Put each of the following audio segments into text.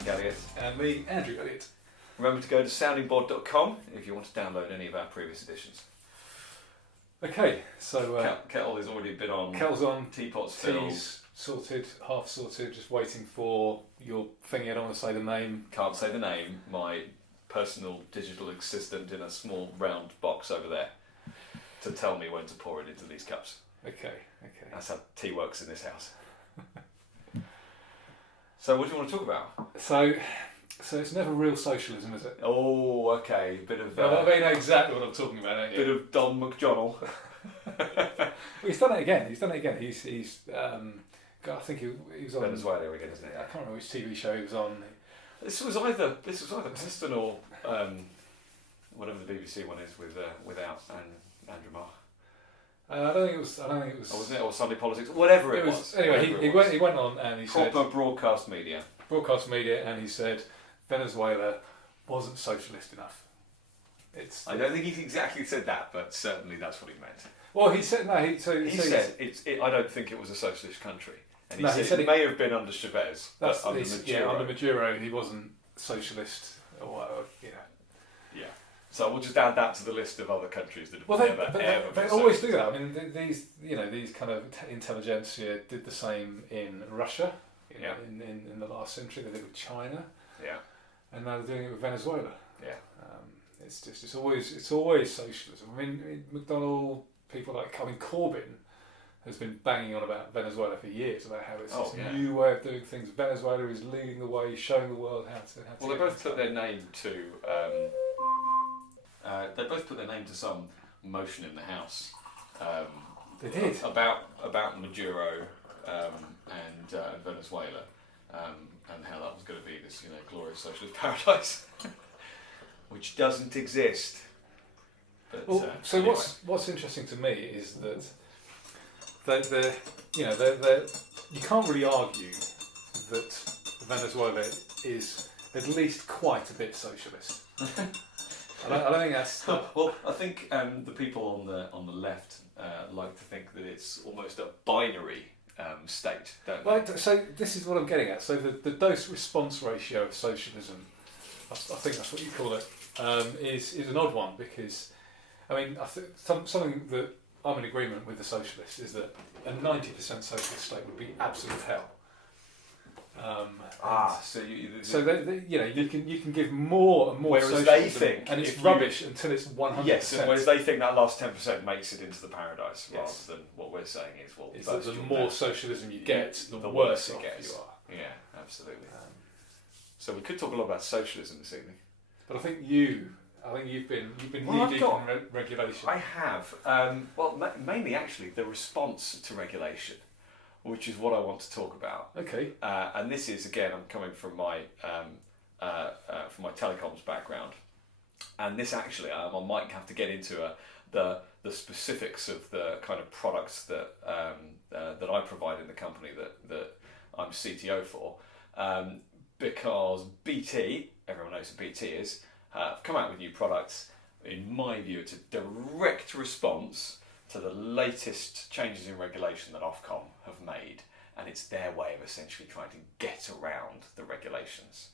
Nick Elliott. And me, Andrew Elliott. Remember to go to soundingboard.com if you want to download any of our previous editions. Okay, so Kettle has already been on. kettle's on, Teapot's filled. tea's sorted, half sorted, just waiting for your thingy. I don't want to say the name. Can't say the name. My personal digital assistant in a small round box over there to tell me when to pour it into these cups. Okay. That's how tea works in this house. So what do you want to talk about? So it's never real socialism, is it? Oh, okay. Bit of. I mean exactly what I'm talking about, don't you? Bit of Don McJonnell. Well, he's done it again. He's God, I think he was on Venezuela again, isn't it? I can't remember which TV show he was on. This was either Preston or whatever the BBC one is without Andrew Marr. I don't think it was. Or wasn't it? Or Sunday Politics? Whatever it was. Anyway, he went on and he said proper broadcast media, and he said Venezuela wasn't socialist enough. I don't think he exactly said that, but certainly that's what he meant. Well, he said no. He said I don't think it was a socialist country, and he said it may have been under Chavez, but under Maduro. Yeah, under Maduro, he wasn't socialist or Yeah. So we'll just add that to the list of other countries that have never ever. They always do that. I mean, these kind of intelligentsia did the same in Russia. In the last century, they did it with China. Yeah. And now they're doing it with Venezuela. Yeah. It's always socialism. I mean, McDonnell, people like Corbyn has been banging on about Venezuela for years, about how it's this new way of doing things. Venezuela is leading the way, showing the world how to. Well, they both put their name to. They both put their name to some motion in the House. They did about Maduro and Venezuela, and how that was going to be this glorious socialist paradise, which doesn't exist. But, so anyway. what's interesting to me is that you can't really argue that Venezuela is at least quite a bit socialist. I don't think that's. Well, I think the people on the left like to think that it's almost a binary state, don't they? Right, so this is what I'm getting at. So the dose-response ratio of socialism, I think that's what you call it, is an odd one because, I mean, I think something that I'm in agreement with the socialists is that a 90% socialist state would be absolute hell. You can give more and more. Whereas they think, and it's rubbish until it's 100%. Yes, and whereas they think that last 10% makes it into the paradise, rather than what we're saying is the more socialism you get, the worse off you are. Yeah, absolutely. So we could talk a lot about socialism this evening. But I think you've been knee-deep in regulation. I have. Mainly actually the response to regulation, which is what I want to talk about. Okay. And this is, again, I'm coming from my telecoms background, and this actually I might have to get into the specifics of the kind of products that I provide in the company that I'm CTO for, because BT, everyone knows who BT is, have come out with new products. In my view, it's a direct response to the latest changes in regulation that Ofcom have made, and it's their way of essentially trying to get around the regulations.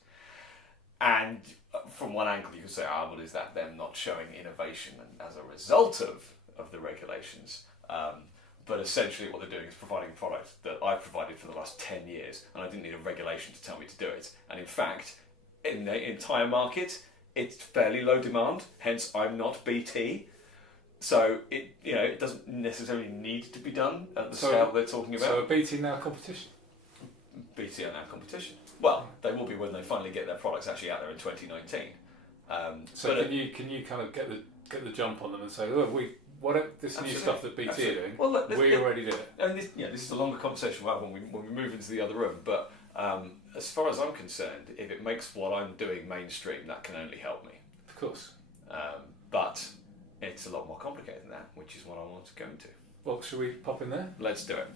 And from one angle you could say, well, is that them not showing innovation as a result of the regulations? But essentially what they're doing is providing a product that I've provided for the last 10 years, and I didn't need a regulation to tell me to do it. And in fact, in the entire market, it's fairly low demand, hence I'm not BT. So it doesn't necessarily need to be done at the scale they're talking about. So are BT now competition? BT are now competition. Well, they will be when they finally get their products actually out there in 2019. Can you kind of get the jump on them and say, this new stuff that BT are doing, we already did it. And this is a longer conversation when we move into the other room. But as far as I'm concerned, if it makes what I'm doing mainstream, that can only help me. Of course. But it's a lot more complicated than that, which is what I want to go into. Well, should we pop in there? Let's do it.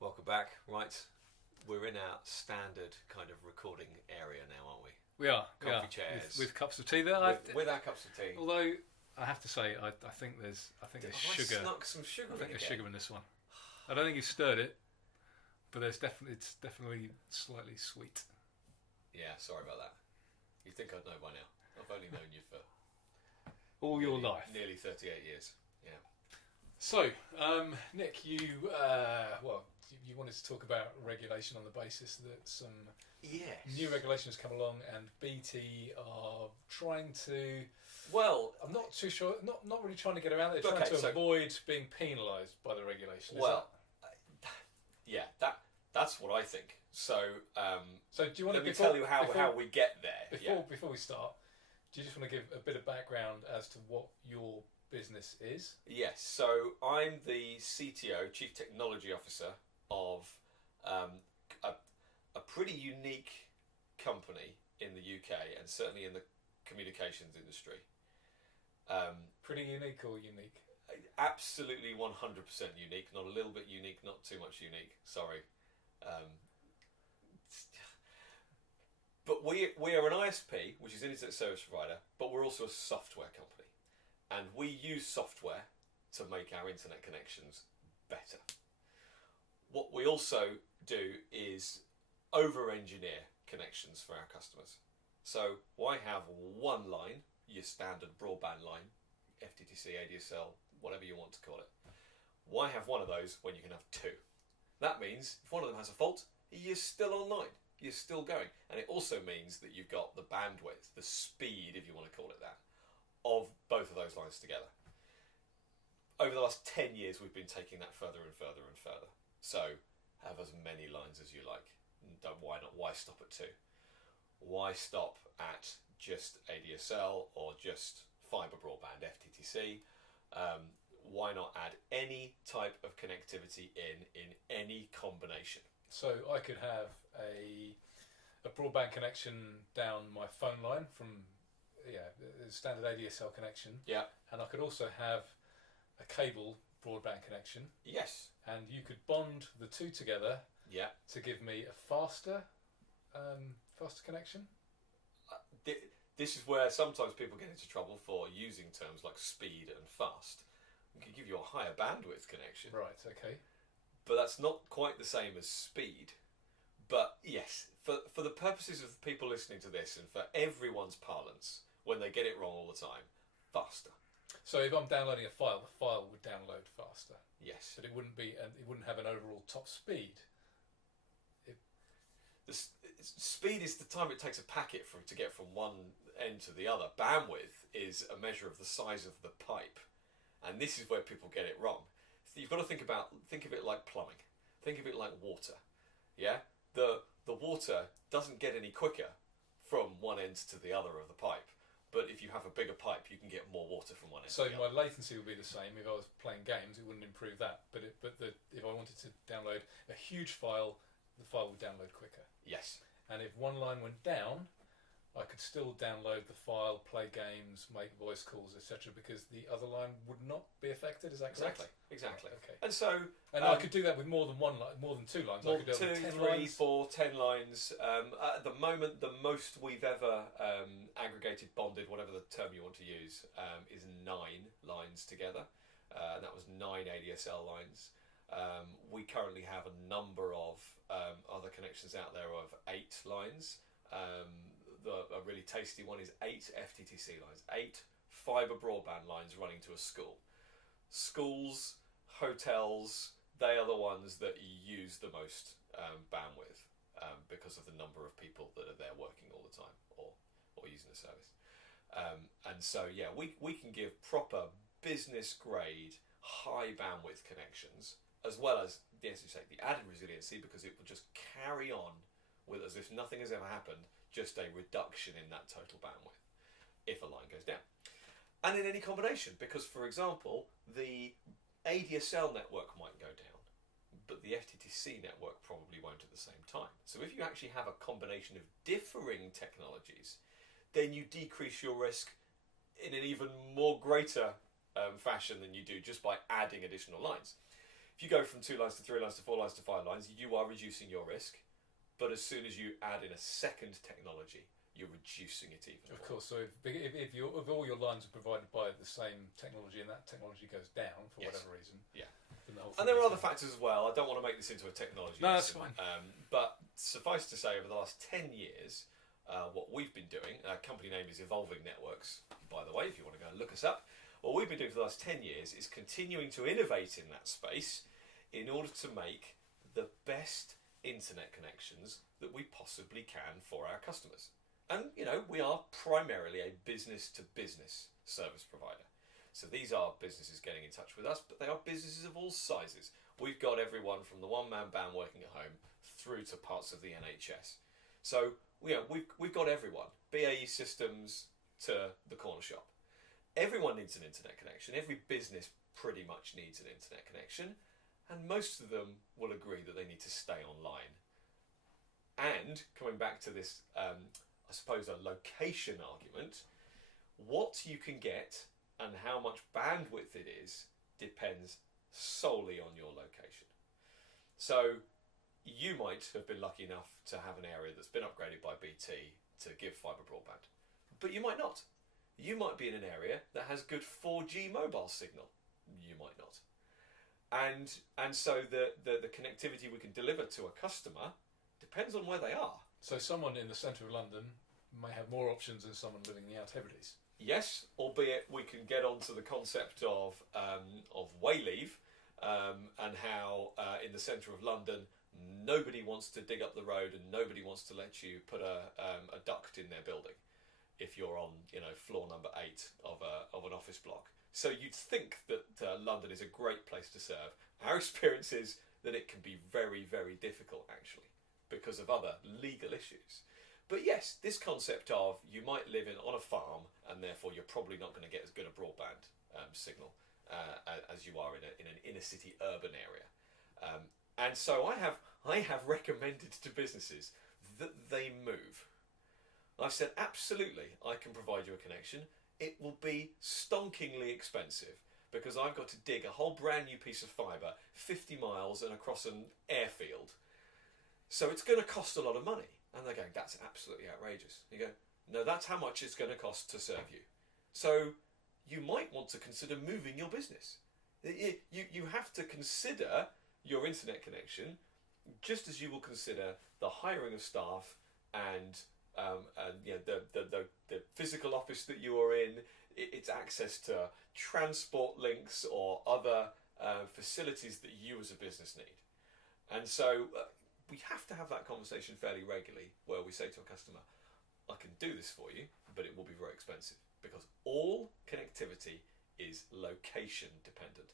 Welcome back. Right, we're in our standard kind of recording area now, aren't we? We are. Coffee chairs. With cups of tea there. With our cups of tea. Although I have to say, I think there's sugar. I snuck some sugar I think in there's again. sugar in this one. I don't think you've stirred it, but it's definitely slightly sweet. Yeah, sorry about that. You'd think I'd know by now. I've only known you for All your life. nearly 38 years. Yeah. So, Nick, you wanted to talk about regulation on the basis that some new regulations come along, and BT are trying to. Well, I'm not too sure. Not really trying to get around it. They're Okay, trying to so- avoid being penalised by the regulation. Is well, yeah, that's what I think. So, so do you want let to me tell you how we get there. Before we start, do you just want to give a bit of background as to what your business is? Yes, so I'm the CTO, Chief Technology Officer of a pretty unique company in the UK and certainly in the communications industry. Pretty unique or unique? Absolutely 100% unique, not a little bit unique, not too much unique, sorry. But we are an ISP, which is an internet service provider, but we're also a software company. And we use software to make our internet connections better. What we also do is over-engineer connections for our customers. So why have one line, your standard broadband line, FTTC, ADSL, whatever you want to call it? Why have one of those when you can have two? That means if one of them has a fault, you're still online, you're still going. And it also means that you've got the bandwidth, the speed, if you want to call it that, of both of those lines together. Over the last 10 years, we've been taking that further and further and further. So have as many lines as you like. Why not? Why stop at two? Why stop at just ADSL or just fibre broadband, FTTC? Why not add any type of connectivity in any combination? So I could have a broadband connection down my phone line from the standard ADSL connection. Yeah. And I could also have a cable broadband connection. Yes. And you could bond the two together. Yeah. To give me a faster connection. This is where sometimes people get into trouble for using terms like speed and fast. We could give you a higher bandwidth connection. Right. Okay. But that's not quite the same as speed. But yes, for the purposes of people listening to this and for everyone's parlance, when they get it wrong all the time, faster. So if I'm downloading a file, the file would download faster. Yes. But it wouldn't have an overall top speed. Speed is the time it takes a packet to get from one end to the other. Bandwidth is a measure of the size of the pipe, and this is where people get it wrong. So you've got to think of it like plumbing. Think of it like water. Yeah, the water doesn't get any quicker from one end to the other of the pipe. But if you have a bigger pipe, you can get more water from one end. So to the my other. latency would be the same. If I was playing games, it wouldn't improve that. But if I wanted to download a huge file, the file would download quicker. Yes. And if one line went down, I could still download the file, play games, make voice calls, etc. Because the other line would not be affected. Is that correct? Exactly. Right, okay. And so, I could do that with more than one line, more than two lines. I could do two, it with 10 3, lines. 4, 10 lines. At the moment, the most we've ever aggregated, bonded, whatever the term you want to use, is 9 lines together. And that was 9 ADSL lines. We currently have a number of other connections out there of 8 lines. A really tasty one is 8 FTTC lines, 8 fibre broadband lines running to a school. Schools, hotels, they are the ones that use the most bandwidth because of the number of people that are there working all the time or using the service. And so, yeah, we can give proper business grade, high bandwidth connections, as well as, as you say, the added resiliency, because it will just carry on with as if nothing has ever happened, just a reduction in that total bandwidth if a line goes down. And in any combination, because, for example, the ADSL network might go down, but the FTTC network probably won't at the same time. So if you actually have a combination of differing technologies, then you decrease your risk in an even more greater fashion than you do just by adding additional lines. If you go from 2 lines to 3 lines to 4 lines to 5 lines, you are reducing your risk. But as soon as you add in a second technology, you're reducing it even more. Of course, so if all your lines are provided by the same technology and that technology goes down for Yes. whatever reason, Yeah. then the whole And thing there are goes other down. factors as well. I don't want to make this into a technology No, that's lesson. fine. But suffice to say, over the last 10 years, what we've been doing, our company name is Evolving Networks, by the way, if you want to go and look us up. What we've been doing for the last 10 years is continuing to innovate in that space in order to make the best internet connections that we possibly can for our customers. And, you know, we are primarily a business-to-business service provider. So these are businesses getting in touch with us, but they are businesses of all sizes. We've got everyone from the one-man band working at home through to parts of the NHS. So, we've got everyone, BAE Systems to the corner shop. Everyone needs an internet connection. Every business pretty much needs an internet connection. And most of them will agree that they need to stay online. And coming back to this, I suppose, a location argument, what you can get and how much bandwidth it is depends solely on your location. So you might have been lucky enough to have an area that's been upgraded by BT to give fibre broadband, but you might not. You might be in an area that has good 4G mobile signal. You might not. And so the connectivity we can deliver to a customer depends on where they are. So someone in the centre of London may have more options than someone living in the Outer Hebrides. Yes, albeit we can get onto the concept of wayleave and how in the centre of London nobody wants to dig up the road and nobody wants to let you put a duct in their building if you're on floor number 8 of an office block. So you'd think that London is a great place to serve. Our experience is that it can be very, very difficult actually because of other legal issues. But yes, this concept of you might live on a farm and therefore you're probably not going to get as good a broadband signal as you are in an inner city urban area. And so I have recommended to businesses that they move. I've said absolutely I can provide you a connection. It will be stonkingly expensive because I've got to dig a whole brand new piece of fibre 50 miles and across an airfield. So it's going to cost a lot of money. And they're going, that's absolutely outrageous. You go, no, that's how much it's going to cost to serve you. So you might want to consider moving your business. You have to consider your internet connection just as you will consider the hiring of staff and the physical office that you are in, its access to transport links or other facilities that you as a business need. And so we have to have that conversation fairly regularly where we say to a customer, I can do this for you, but it will be very expensive because all connectivity is location dependent,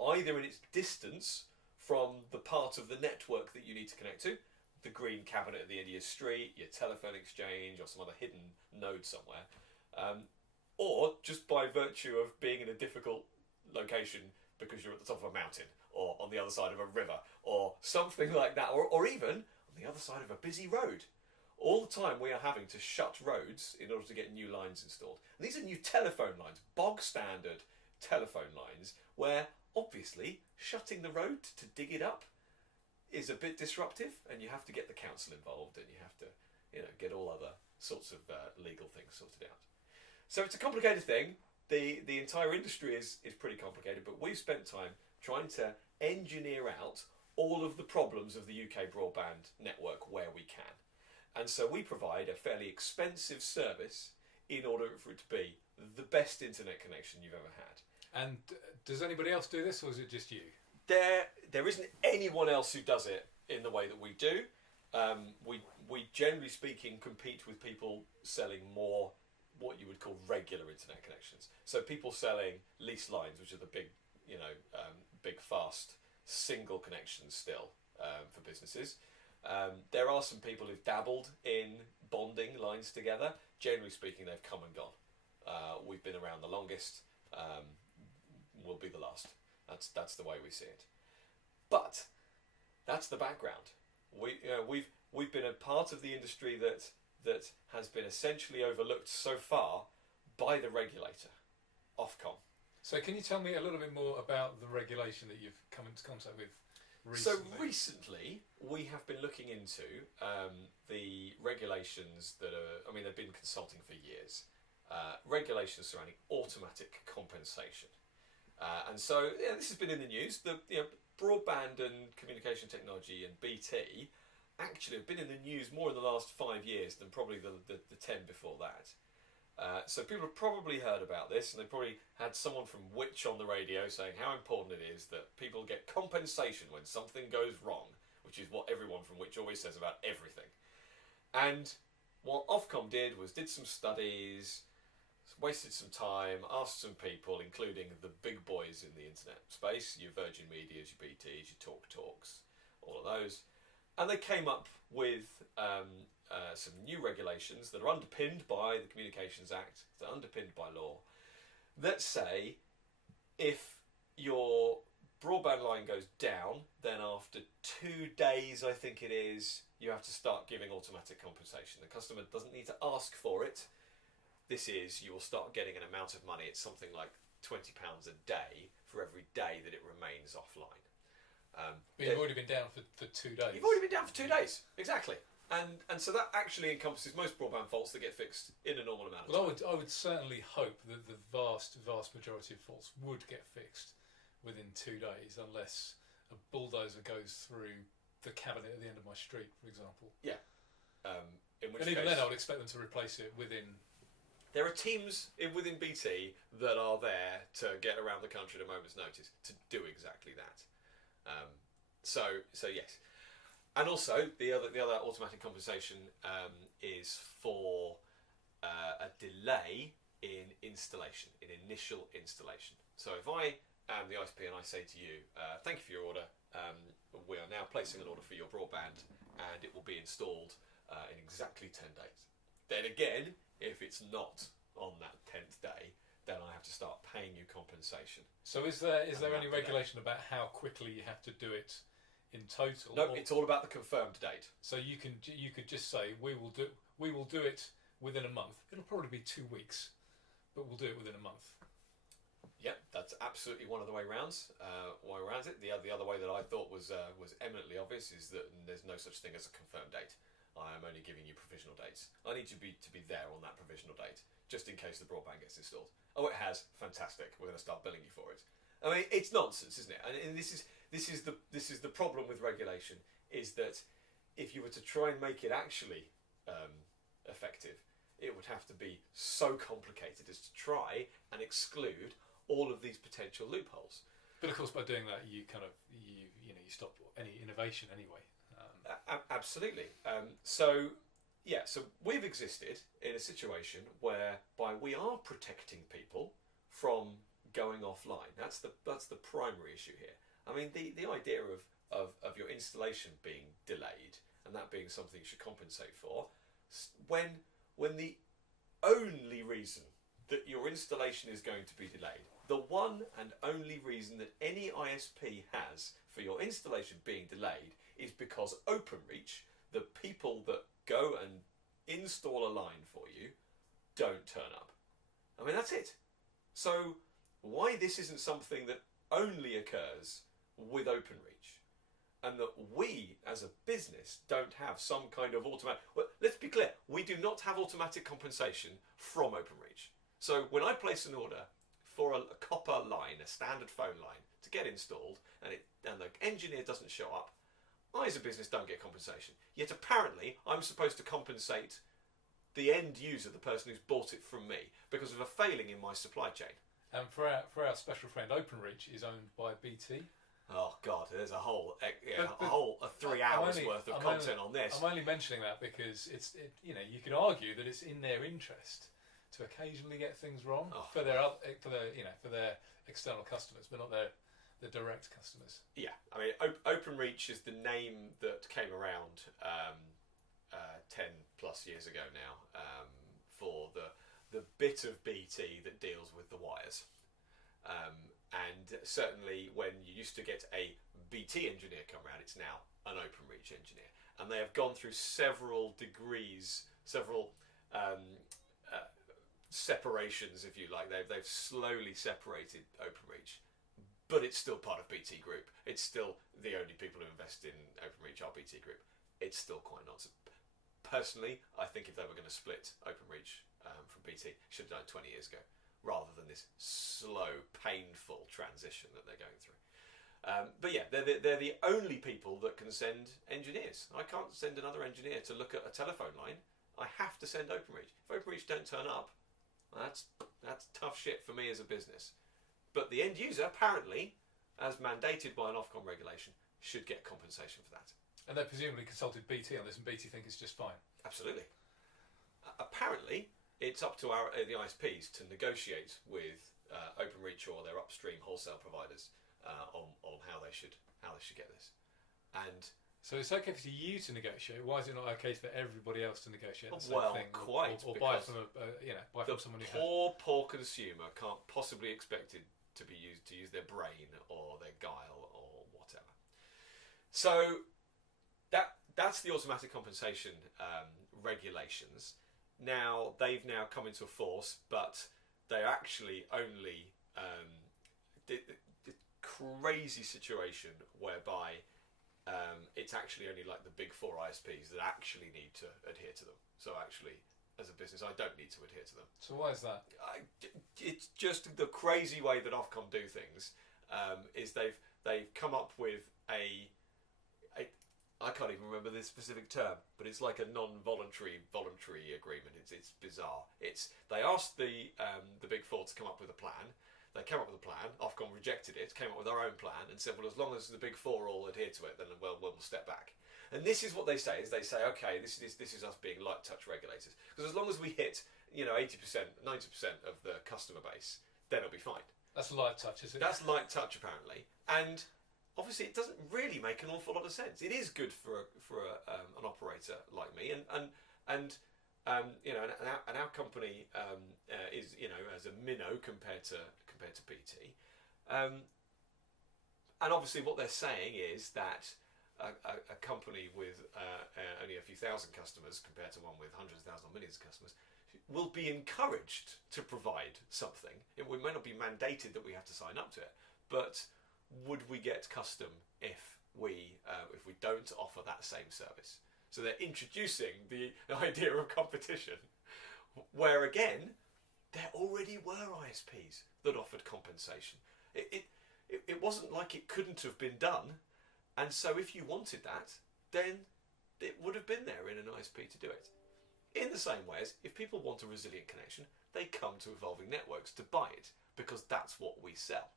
either in its distance from the part of the network that you need to connect to, the green cabinet at the end of your street, your telephone exchange, or some other hidden node somewhere, or just by virtue of being in a difficult location because you're at the top of a mountain, or on the other side of a river, or something like that, or even on the other side of a busy road. All the time we are having to shut roads in order to get new lines installed. And these are new telephone lines, bog standard telephone lines, where obviously shutting the road to dig it up is a bit disruptive, and you have to get the council involved, and you have to, get all other sorts of legal things sorted out. So it's a complicated thing. The entire industry is pretty complicated, but we've spent time trying to engineer out all of the problems of the UK broadband network where we can. And so we provide a fairly expensive service in order for it to be the best internet connection you've ever had. And does anybody else do this, or is it just you? There isn't anyone else who does it in the way that we do. We generally speaking compete with people selling more what you would call regular internet connections. So people selling lease lines, which are the big, big fast single connections still for businesses. There are some people who've dabbled in bonding lines together. Generally speaking, they've come and gone. We've been around the longest. We'll be the last. That's the way we see it. But that's the background. We've been a part of the industry that has been essentially overlooked so far by the regulator, Ofcom. So can you tell me a little bit more about the regulation that you've come into contact with recently we have been looking into the regulations that are. I mean, they've been consulting for years. Regulations surrounding automatic compensation, and so this has been in the news. The broadband and communication technology and BT actually have been in the news more in the last 5 years than probably the 10 before that. So people have probably heard about this, and they probably had someone from Which on the radio saying how important it is that people get compensation when something goes wrong, which is what everyone from Which always says about everything. And what Ofcom did some studies, wasted some time, asked some people, including the big boys in the internet space, your Virgin Medias, your BTs, your Talks, all of those. And they came up with some new regulations that are underpinned by the Communications Act, that are underpinned by law, that say if your broadband line goes down, then after 2 days, I think it is, you have to start giving automatic compensation. The customer doesn't need to ask for it. This is, you will start getting an amount of money. It's something like £20 a day for every day that it remains offline. But you've already been down for 2 days. You've already been down for 2 days, exactly. And so that actually encompasses most broadband faults that get fixed in a normal amount of time. Well, I would certainly hope that the vast majority of faults would get fixed within 2 days, unless a bulldozer goes through the cabinet at the end of my street, for example. Yeah. In which and even case, then, I would expect them to replace it within. There are teams within BT that are there to get around the country at a moment's notice to do exactly that. So yes. And also, the other automatic compensation is for a delay in installation, in initial installation. So if I am the ISP and I say to you, thank you for your order, we are now placing an order for your broadband and it will be installed in exactly 10 days. Then again, if it's not on that 10th day, then I have to start paying you compensation. So is there any regulation about how quickly you have to do it in total? No, it's all about the confirmed date. So you could just say we will do it within a month. It'll probably be 2 weeks, but we'll do it within a month. Yep, that's absolutely one of the way rounds. Way around it. The other way that I thought was eminently obvious is that there's no such thing as a confirmed date. I am only giving you provisional dates. I need you to be there on that provisional date, just in case the broadband gets installed. Oh, it has. Fantastic. We're going to start billing you for it. I mean, it's nonsense, isn't it? And this is the problem with regulation, is that if you were to try and make it actually effective, it would have to be so complicated as to try and exclude all of these potential loopholes. But of course, by doing that, you stop any innovation anyway. Absolutely. So we've existed in a situation whereby we are protecting people from going offline. That's the primary issue here. I mean, the idea of your installation being delayed and that being something you should compensate for, when the only reason that your installation is going to be delayed, the one and only reason that any ISP has for your installation being delayed is because Openreach, the people that go and install a line for you, don't turn up. I mean, that's it. So why this isn't something that only occurs with Openreach, and that we as a business don't have some kind of automatic... Well, let's be clear, we do not have automatic compensation from Openreach. So when I place an order for a copper line, a standard phone line, to get installed, and the engineer doesn't show up, I as a business don't get compensation. Yet apparently I'm supposed to compensate the end user, the person who's bought it from me, because of a failing in my supply chain. And for our special friend, Openreach is owned by BT. Oh God, there's a whole 3 hours worth of content on this. I'm only mentioning that because you could argue that it's in their interest to occasionally get things wrong for their external customers, but not their direct customers. Yeah, I mean, Openreach is the name that came around 10 plus years ago now for the bit of BT that deals with the wires. And certainly when you used to get a BT engineer come around, it's now an Openreach engineer. And they have gone through several degrees, several separations, if you like. They've slowly separated Openreach. but it's still part of BT Group. It's still the only people who invest in Openreach are BT Group. It's still quite nonsense. Personally, I think if they were going to split Openreach from BT, should have done it 20 years ago, rather than this slow, painful transition that they're going through. But yeah, they're the only people that can send engineers. I can't send another engineer to look at a telephone line. I have to send Openreach. If Openreach don't turn up, that's tough shit for me as a business. But the end user, apparently, as mandated by an Ofcom regulation, should get compensation for that. And they presumably consulted BT on this, and BT think it's just fine. Absolutely. Apparently, it's up to the ISPs to negotiate with Openreach or their upstream wholesale providers on how they should get this. And so it's okay for you to negotiate. Why is it not okay for everybody else to negotiate the same well, thing? quite, or buy it from buy from someone who poor consumer can't possibly expect it to be used to use their brain or their guile or whatever. So that's the automatic compensation regulations. Now they've now come into force, but they're actually only the crazy situation whereby it's actually only like the big four ISPs that actually need to adhere to them. So actually, as a business, I don't need to adhere to them. So why is that? It's just the crazy way that Ofcom do things. Is they've come up with a I can't even remember the specific term, but it's like a voluntary agreement. It's bizarre. They asked the big four to come up with a plan. They came up with a plan. Ofcom rejected it, came up with their own plan, and said, well, as long as the big four all adhere to it, then we'll step back. And this is what they say: is they say, okay, this is us being light touch regulators, because as long as we hit 80%, 90% of the customer base, then it'll be fine. That's light touch, is it? That's light touch, apparently, and obviously it doesn't really make an awful lot of sense. It is good for an operator like me, and our company is as a minnow compared to BT, and obviously what they're saying is that a company with only a few thousand customers compared to one with hundreds of thousands or millions of customers will be encouraged to provide something. It may not be mandated that we have to sign up to it, but would we get custom if we don't offer that same service? So they're introducing the idea of competition, where again, there already were ISPs that offered compensation. It wasn't like it couldn't have been done, and so if you wanted that, then it would have been there in an ISP to do it. In the same way as if people want a resilient connection, they come to Evolving Networks to buy it, because that's what we sell.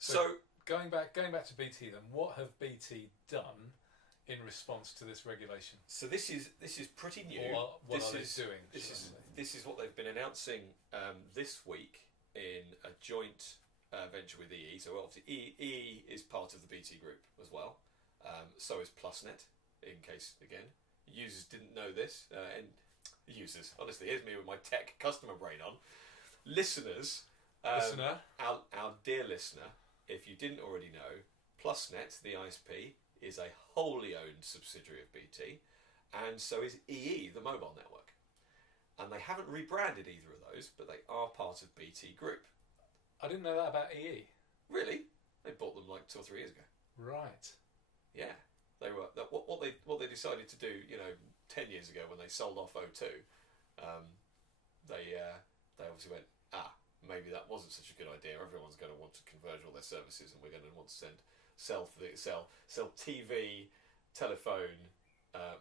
So going back to BT then, what have BT done in response to this regulation? So this is pretty new. What are they doing? This is what they've been announcing this week in a joint venture with EE. So obviously EE is part of the BT group as well. So is PlusNet. In case again users didn't know this, and users, honestly, here's me with my tech customer brain on. Listeners, our dear listener, if you didn't already know, PlusNet, the ISP, is a wholly owned subsidiary of BT, and so is EE, the mobile network. And they haven't rebranded either of those, but they are part of BT Group. I didn't know that about EE. Really? They bought them like 2 or 3 years ago. Right. Yeah. They were what they decided to do, 10 years ago when they sold off O2. They obviously went, maybe that wasn't such a good idea. Everyone's going to want to converge all their services, and we're going to want to sell TV, telephone,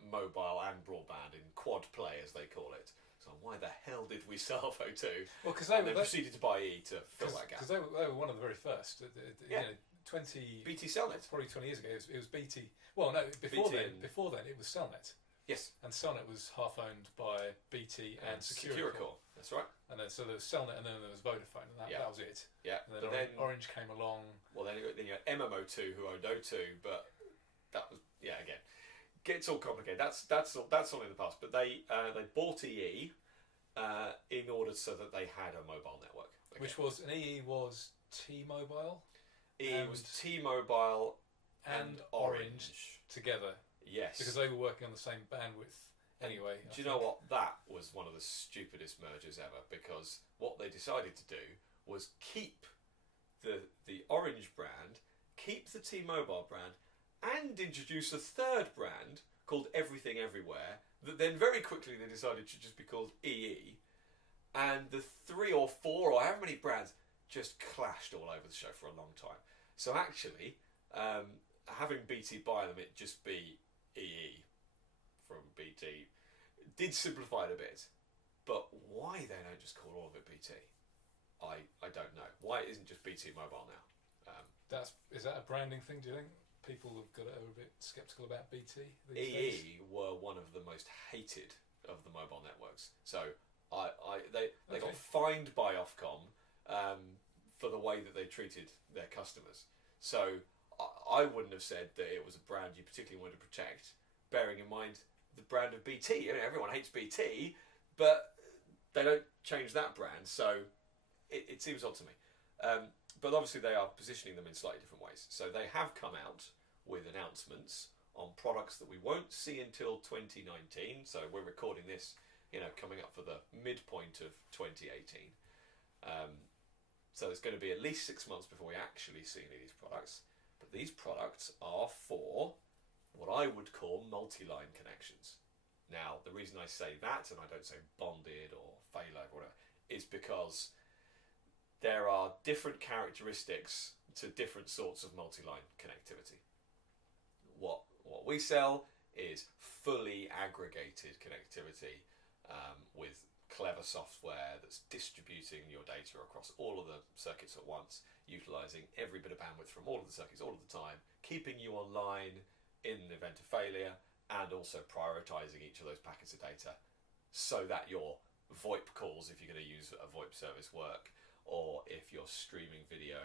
mobile, and broadband in quad play, as they call it. So why the hell did we sell off O2? Well, because they proceeded to buy E to fill that gap. Because they were one of the very first. BT Cellnet. Probably 20 years ago, it was BT. Well, no, before then it was Cellnet. Yes. And Cellnet was half owned by BT and Securicore. That's right. And then so there was Cellnet, and then there was Vodafone, and that was it. Yeah. And then Orange came along. Well, then you had MMO2 who owned O2, but that was again, gets all complicated. That's all in the past. But they bought EE in order so that they had a mobile network, which was EE was T-Mobile. EE was T-Mobile and Orange together. Yes, because they were working on the same bandwidth anyway. Do you know what? That was one of the stupidest mergers ever, because what they decided to do was keep the Orange brand, keep the T-Mobile brand, and introduce a third brand called Everything Everywhere that then very quickly they decided should just be called EE. And the 3 or 4 or however many brands just clashed all over the show for a long time. So actually, having BT buy them, it just be EE from BT, did simplify it a bit. But why they don't just call all of it BT, I don't know. Why it isn't just BT Mobile now? Is that a branding thing, do you think? People have got a bit sceptical about BT these EE days? were one of the most hated of the mobile networks. So they got fined by Ofcom for the way that they treated their customers. So I wouldn't have said that it was a brand you particularly wanted to protect, bearing in mind the brand of BT. Everyone hates BT, but they don't change that brand. So it seems odd to me. But obviously they are positioning them in slightly different ways. So they have come out with announcements on products that we won't see until 2019. So we're recording this, coming up for the midpoint of 2018. So it's going to be at least 6 months before we actually see any of these products. But these products are for what I would call multi-line connections. Now, the reason I say that, and I don't say bonded or failover or whatever, is because there are different characteristics to different sorts of multi-line connectivity. What we sell is fully aggregated connectivity with clever software that's distributing your data across all of the circuits at once, utilising every bit of bandwidth from all of the circuits all of the time, keeping you online in the event of failure, and also prioritising each of those packets of data so that your VoIP calls, if you're going to use a VoIP service, work, or if your streaming video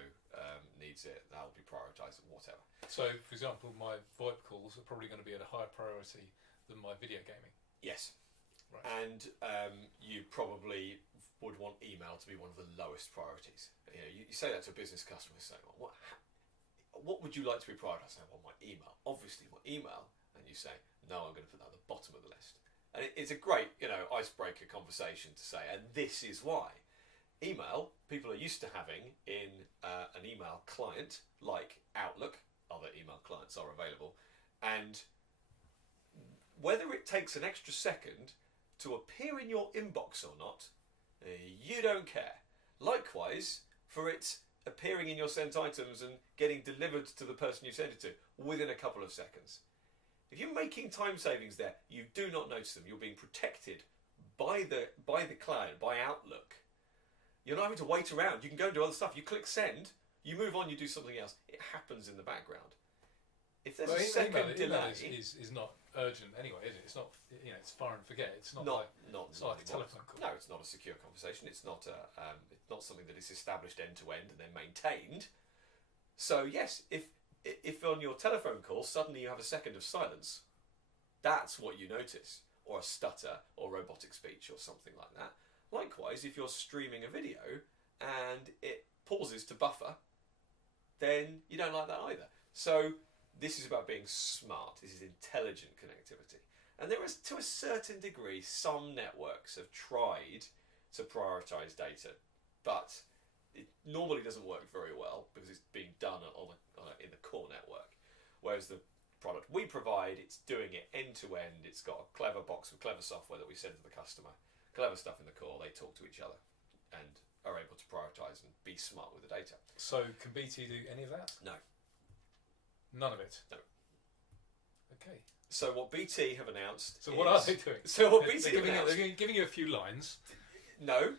needs it, that will be prioritised or whatever. So, for example, my VoIP calls are probably going to be at a higher priority than my video gaming. Yes. Right. And you probably would want email to be one of the lowest priorities. You say that to a business customer, say, well, what would you like to be prioritised? I say, well, my email. Obviously, my email. And you say, no, I'm going to put that at the bottom of the list. And it's a great, icebreaker conversation to say, and this is why. Email, people are used to having in an email client like Outlook. Other email clients are available. And whether it takes an extra second to appear in your inbox or not, you don't care. Likewise, for it appearing in your sent items and getting delivered to the person you sent it to within a couple of seconds. If you're making time savings there, you do not notice them. You're being protected by the client, by Outlook. You're not having to wait around. You can go and do other stuff. You click send, you move on, you do something else. It happens in the background. If there's a second delay, is not urgent anyway, is it? It's not. It's fire and forget. It's not like a telephone call. No, it's not a secure conversation. It's not something that is established end to end and then maintained. So yes, if on your telephone call suddenly you have a second of silence, that's what you notice, or a stutter, or robotic speech, or something like that. Likewise, if you're streaming a video and it pauses to buffer, then you don't like that either. So this is about being smart. This is intelligent connectivity. And there is, to a certain degree, some networks have tried to prioritise data, but it normally doesn't work very well because it's being done in the core network. Whereas the product we provide, it's doing it end to end. It's got a clever box with clever software that we send to the customer. Clever stuff in the core. They talk to each other and are able to prioritise and be smart with the data. So can BT do any of that? No. None of it? No. Okay. So what BT have announced So what are they doing? So what They're BT have announced... They're giving you a few lines. No,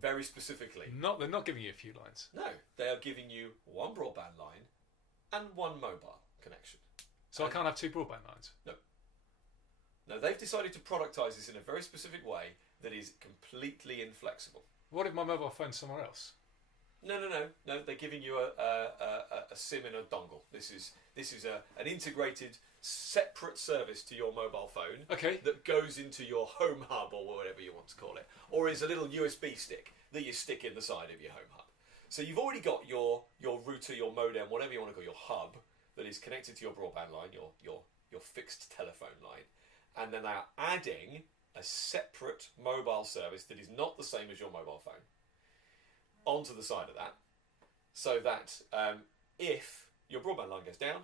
very specifically. They're not giving you a few lines. No, they are giving you one broadband line and one mobile connection. So I can't have two broadband lines? No, they've decided to productise this in a very specific way that is completely inflexible. What if my mobile phone's somewhere else? No. They're giving you a SIM in a dongle. This is an integrated, separate service to your mobile phone. Okay. That goes into your home hub or whatever you want to call it, or is a little USB stick that you stick in the side of your home hub. So you've already got your router, your modem, whatever you want to call your hub, that is connected to your broadband line, your fixed telephone line, and then they're adding a separate mobile service that is not the same as your mobile phone onto the side of that, so that if your broadband line goes down,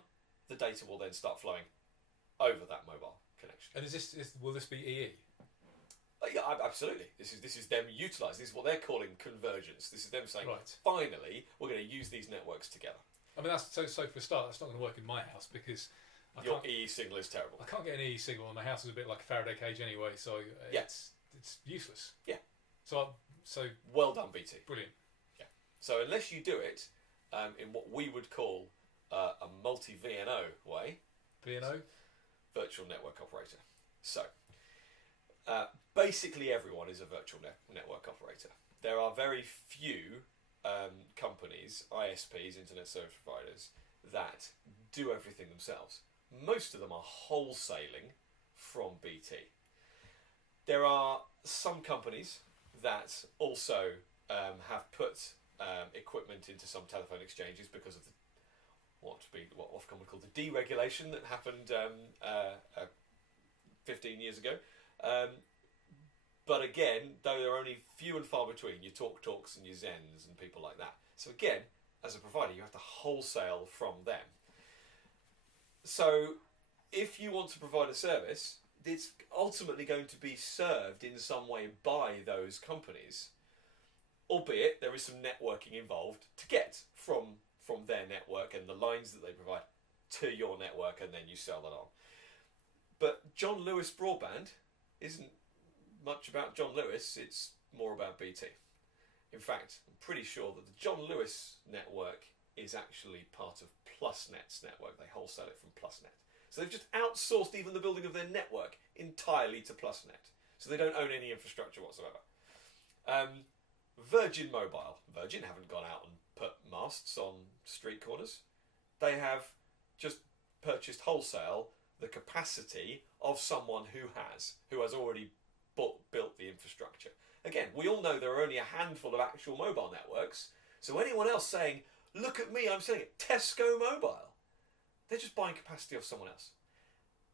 the data will then start flowing over that mobile connection. And will this be EE? Yeah, absolutely. This is them utilising. This is what they're calling convergence. This is them saying, Right. finally, we're going to use these networks together. I mean, that's so for a start, that's not going to work in my house because Your EE signal is terrible. I can't get an EE signal, and my house is a bit like a Faraday cage anyway, so it's useless. Yeah. So Well done, BT. brilliant. Yeah. So unless you do it in what we would call a multi-VNO way, VNO. virtual network operator. So basically everyone is a virtual network operator. There are very few companies, ISPs, internet service providers, that do everything themselves. Most of them are wholesaling from BT. There are some companies that also have put equipment into some telephone exchanges because of what often we call the deregulation that happened 15 years ago. But again, though there are only few and far between, your TalkTalks and your Zens and people like that. So again, as a provider, you have to wholesale from them. So if you want to provide a service, it's ultimately going to be served in some way by those companies, albeit there is some networking involved to get from their network and the lines that they provide to your network, and then you sell that on. But John Lewis Broadband isn't much about John Lewis, it's more about BT. In fact, I'm pretty sure that the John Lewis network is actually part of PlusNet's network. They wholesale it from PlusNet. So they've just outsourced even the building of their network entirely to PlusNet. So they don't own any infrastructure whatsoever. Virgin Mobile. Virgin haven't gone out and put masts on street corners. They have just purchased wholesale the capacity of someone who has already built the infrastructure. Again, we all know there are only a handful of actual mobile networks, so anyone else saying, look at me, I'm selling it, Tesco Mobile, they're just buying capacity of someone else.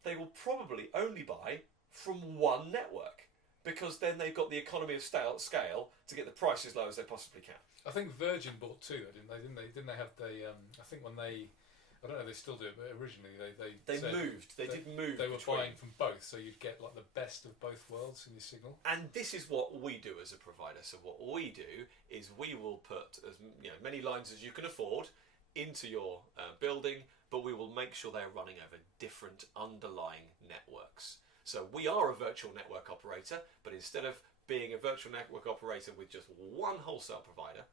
They will probably only buy from one network, because then they've got the economy of scale to get the price as low as they possibly can. I think Virgin bought two, didn't they? Didn't they have the? I think when they, I don't know if they still do it, but originally they moved. They did move. They were between. buying from both, so you'd get like the best of both worlds in your signal. And this is what we do as a provider. So what we do is we will put as many lines as you can afford into your building, but we will make sure they're running over different underlying networks. So we are a virtual network operator, but instead of being a virtual network operator with just one wholesale provider,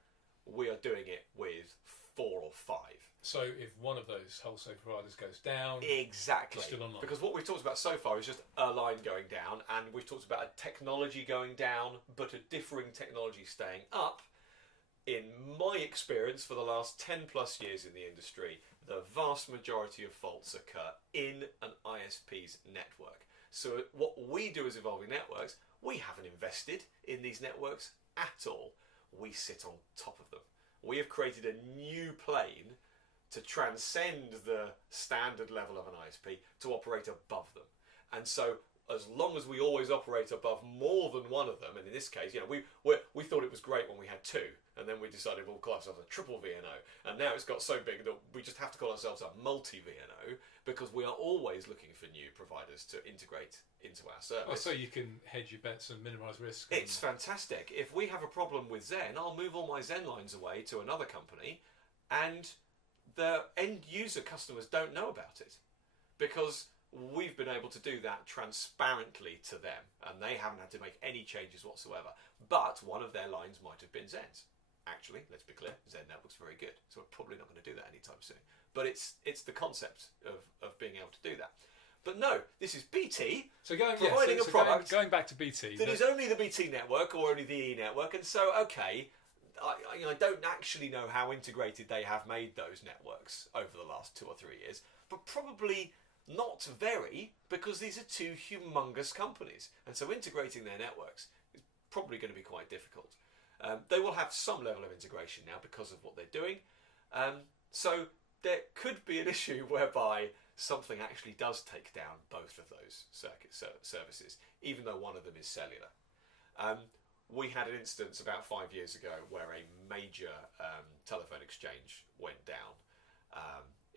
we are doing it with 4 or 5. So if one of those wholesale providers goes down, exactly, you're still online. Because what we've talked about so far is just a line going down, and we've talked about a technology going down, but a differing technology staying up. In my experience, for the last 10 plus years in the industry, the vast majority of faults occur in an ISP's network. So what we do as Evolving Networks, we haven't invested in these networks at all. We sit on top of them. We have created a new plane to transcend the standard level of an ISP to operate above them. And so as long as we always operate above more than one of them, and in this case, we thought it was great when we had 2, and then we decided we'll call ourselves a triple VNO, and now it's got so big that we just have to call ourselves a multi-VNO, because we are always looking for new providers to integrate into our service. Oh, so you can hedge your bets and minimise risk. It's fantastic. If we have a problem with Zen, I'll move all my Zen lines away to another company, and the end user customers don't know about it, because we've been able to do that transparently to them, and they haven't had to make any changes whatsoever. But one of their lines might have been Zen's. Actually, let's be clear, Zen Network's very good, so we're probably not going to do that anytime soon. But it's the concept of being able to do that. But no, this is BT providing a product. Going back to BT, that is only the BT network or only the E network, and so okay, I don't actually know how integrated they have made those networks over the last 2 or 3 years, but probably not very, because these are 2 humongous companies, and so integrating their networks is probably going to be quite difficult. They will have some level of integration now because of what they're doing, so there could be an issue whereby something actually does take down both of those services, even though one of them is cellular. we had an instance about 5 years ago where a major telephone exchange went down.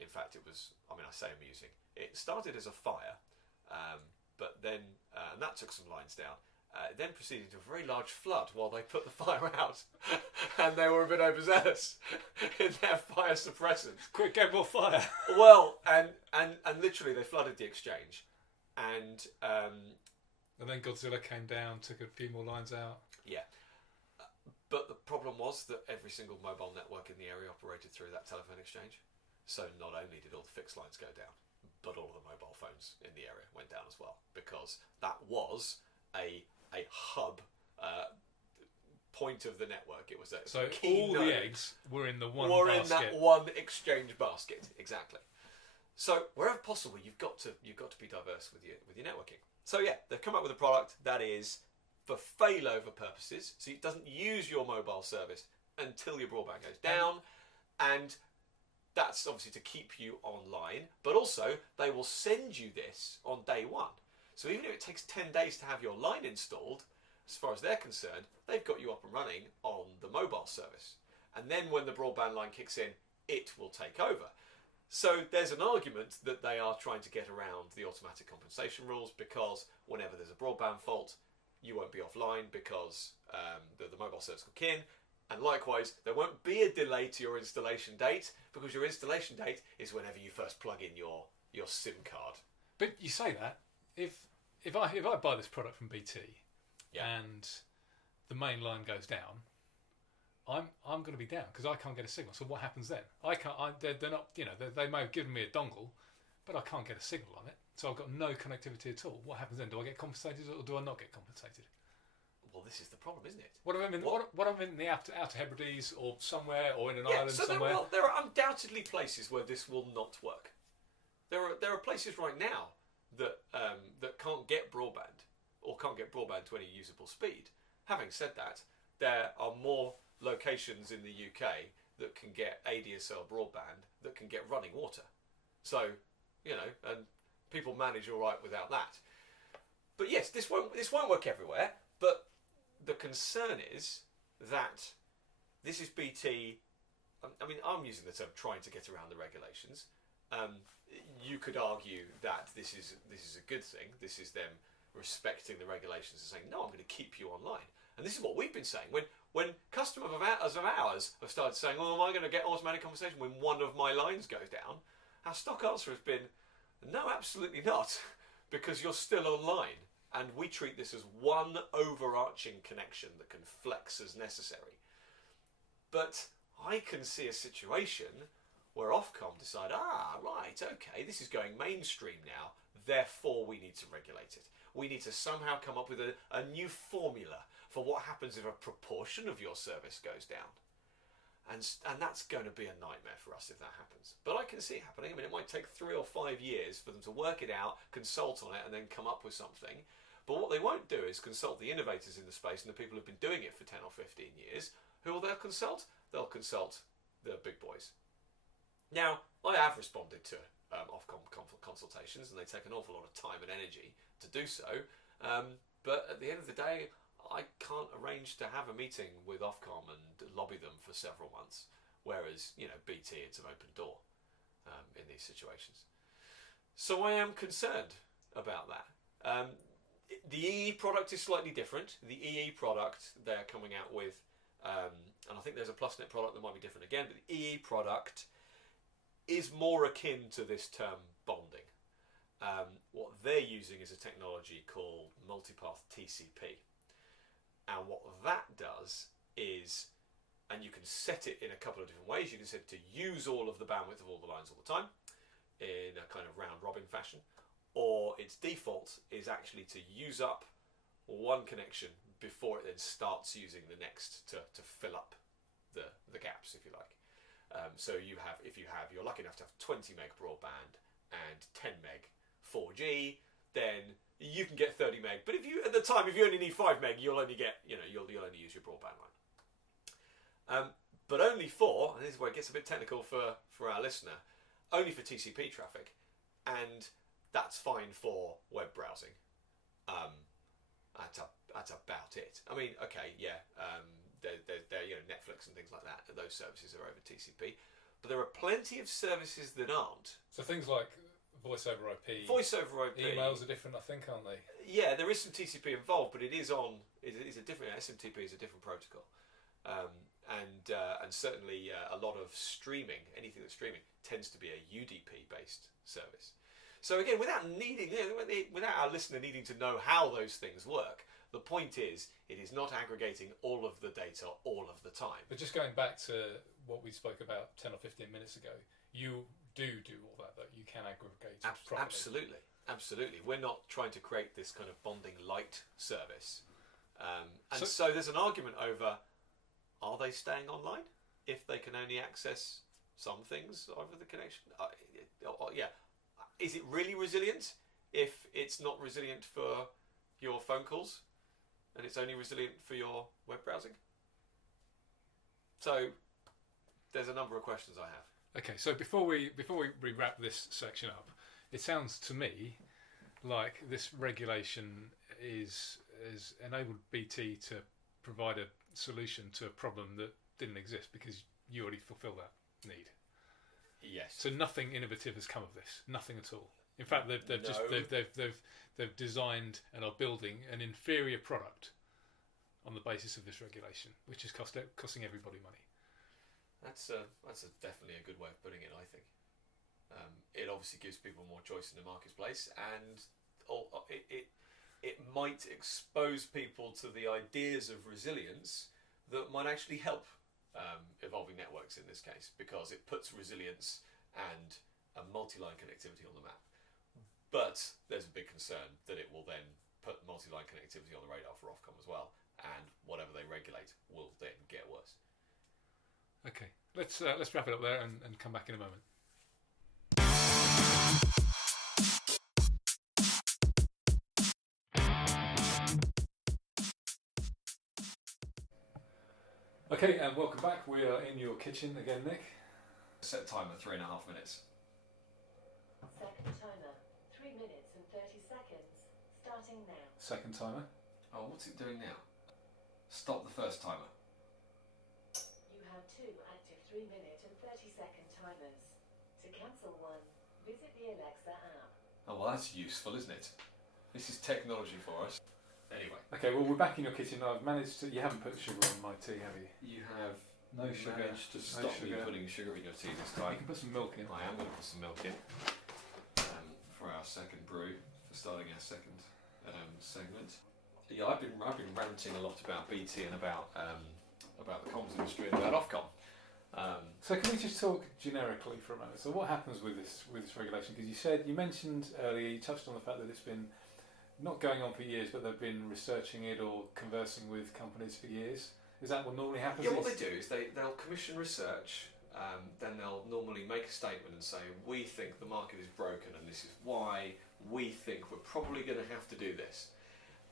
In fact, it was, I say amusing. It started as a fire, but then, and that took some lines down. It then proceeded to a very large flood while they put the fire out, and they were a bit overzealous in their fire suppressants. Quick, get more fire. Well, and literally they flooded the exchange, and then Godzilla came down, took a few more lines out. Yeah. But the problem was that every single mobile network in the area operated through that telephone exchange. So not only did all the fixed lines go down, but all of the mobile phones in the area went down as well, because that was a hub point of the network. It was a so key all node. the eggs were in the one were basket. in that one exchange basket, exactly. So wherever possible, you've got to be diverse with your networking. So yeah, they've come up with a product that is for failover purposes, so it doesn't use your mobile service until your broadband goes down, and that's obviously to keep you online, but also they will send you this on day one. So even if it takes 10 days to have your line installed, as far as they're concerned, they've got you up and running on the mobile service. And then when the broadband line kicks in, it will take over. So there's an argument that they are trying to get around the automatic compensation rules, because whenever there's a broadband fault, you won't be offline because the mobile service will kick in. And likewise, there won't be a delay to your installation date, because your installation date is whenever you first plug in your SIM card. But you say that, if I buy this product from BT, Yeah. and the main line goes down, I'm going to be down because I can't get a signal. So what happens then? They're not, they may have given me a dongle, but I can't get a signal on it. So I've got no connectivity at all. What happens then? Do I get compensated or do I not get compensated? Well, this is the problem, isn't it? What I'm in the Outer Hebrides or somewhere, or in an island so somewhere? There are undoubtedly places where this will not work. There are places right now that can't get broadband, or can't get broadband to any usable speed. Having said that, there are more locations in the UK that can get ADSL broadband that can get running water. So, and people manage all right without that. But yes, this won't work everywhere. But the concern is that this is BT. I'm using the term trying to get around the regulations. You could argue that this is a good thing. This is them respecting the regulations and saying, no, I'm going to keep you online. And this is what we've been saying. When customers of ours have started saying, oh, am I going to get automatic compensation when one of my lines goes down? Our stock answer has been, no, absolutely not, because you're still online. And we treat this as one overarching connection that can flex as necessary. But I can see a situation where Ofcom decide, right, okay, this is going mainstream now, therefore we need to regulate it. We need to somehow come up with a new formula for what happens if a proportion of your service goes down. And that's going to be a nightmare for us if that happens. But I can see it happening. It might take 3 or 5 years for them to work it out, consult on it, and then come up with something. But what they won't do is consult the innovators in the space and the people who've been doing it for 10 or 15 years. Who will they consult? They'll consult the big boys. Now, I have responded to Ofcom consultations, and they take an awful lot of time and energy to do so. But at the end of the day, I can't arrange to have a meeting with Ofcom and lobby them for several months. Whereas, BT, it's an open door in these situations. So I am concerned about that. The EE product is slightly different. The EE product they're coming out with, and I think there's a PlusNet product that might be different again, but the EE product is more akin to this term bonding. What they're using is a technology called multipath TCP. And what that does is, and you can set it in a couple of different ways. You can set it to use all of the bandwidth of all the lines all the time in a kind of round robin fashion, or its default is actually to use up one connection before it then starts using the next to fill up the gaps, if you like. So you're lucky enough to have 20 meg broadband and 10 meg 4G, then you can get 30 meg. But if you only need 5 meg, you'll only get, you'll only use your broadband line. But only for, and this is where it gets a bit technical for our listener, only for TCP traffic, and that's fine for web browsing. That's about it. I mean, okay, yeah, they're Netflix and things like that. Those services are over TCP, but there are plenty of services that aren't. So things like voice over IP, emails are different, I think, aren't they? Yeah, there is some TCP involved, but it is a different SMTP is a different protocol, and certainly a lot of streaming, anything that's streaming, tends to be a UDP based service. So again, without our listener needing to know how those things work, the point is it is not aggregating all of the data all of the time. But just going back to what we spoke about 10 or 15 minutes ago, you do all that, though. You can aggregate properly. Absolutely. We're not trying to create this kind of bonding light service. So there's an argument over, are they staying online if they can only access some things over the connection? Yeah. Is it really resilient if it's not resilient for your phone calls and it's only resilient for your web browsing? So there's a number of questions I have. Okay, so before we wrap this section up, it sounds to me like this regulation has enabled BT to provide a solution to a problem that didn't exist because you already fulfil that need. Yes. So nothing innovative has come of this. Nothing at all. In fact, they've designed and are building an inferior product on the basis of this regulation, which is costing everybody money. That's definitely a good way of putting it, I think. It obviously gives people more choice in the marketplace, and it might expose people to the ideas of resilience that might actually help evolving networks in this case, because it puts resilience and a multi-line connectivity on the map. But there's a big concern that it will then put multi-line connectivity on the radar for Ofcom as well, and whatever they regulate will then get worse. Okay, let's wrap it up there and come back in a moment. Okay, and welcome back. We are in your kitchen again, Nick. Set timer 3.5 minutes. Second timer, 3 minutes and 30 seconds. Starting now. Second timer. Oh, what's it doing now? Stop the first timer. You have 2 active 3-minute and 30-second timers. To cancel one, visit the Alexa app. Oh, well, that's useful, isn't it? This is technology for us. Anyway. Okay, well, we're back in your kitchen. I've managed to... You haven't put sugar in my tea, have you? You have No sugar. managed to stop me putting sugar in your tea this time. You can put some milk in. I am going to put some milk in for our second brew, for starting our second segment. Yeah, I've been ranting a lot about BT and about the comms industry and about Ofcom. So can we just talk generically for a moment? So what happens with this regulation? Because you mentioned earlier, you touched on the fact that it's been not going on for years, but they've been researching it or conversing with companies for years. Is that what normally happens? Yeah, what they do is they'll commission research, then they'll normally make a statement and say, we think the market is broken and this is why we think we're probably going to have to do this.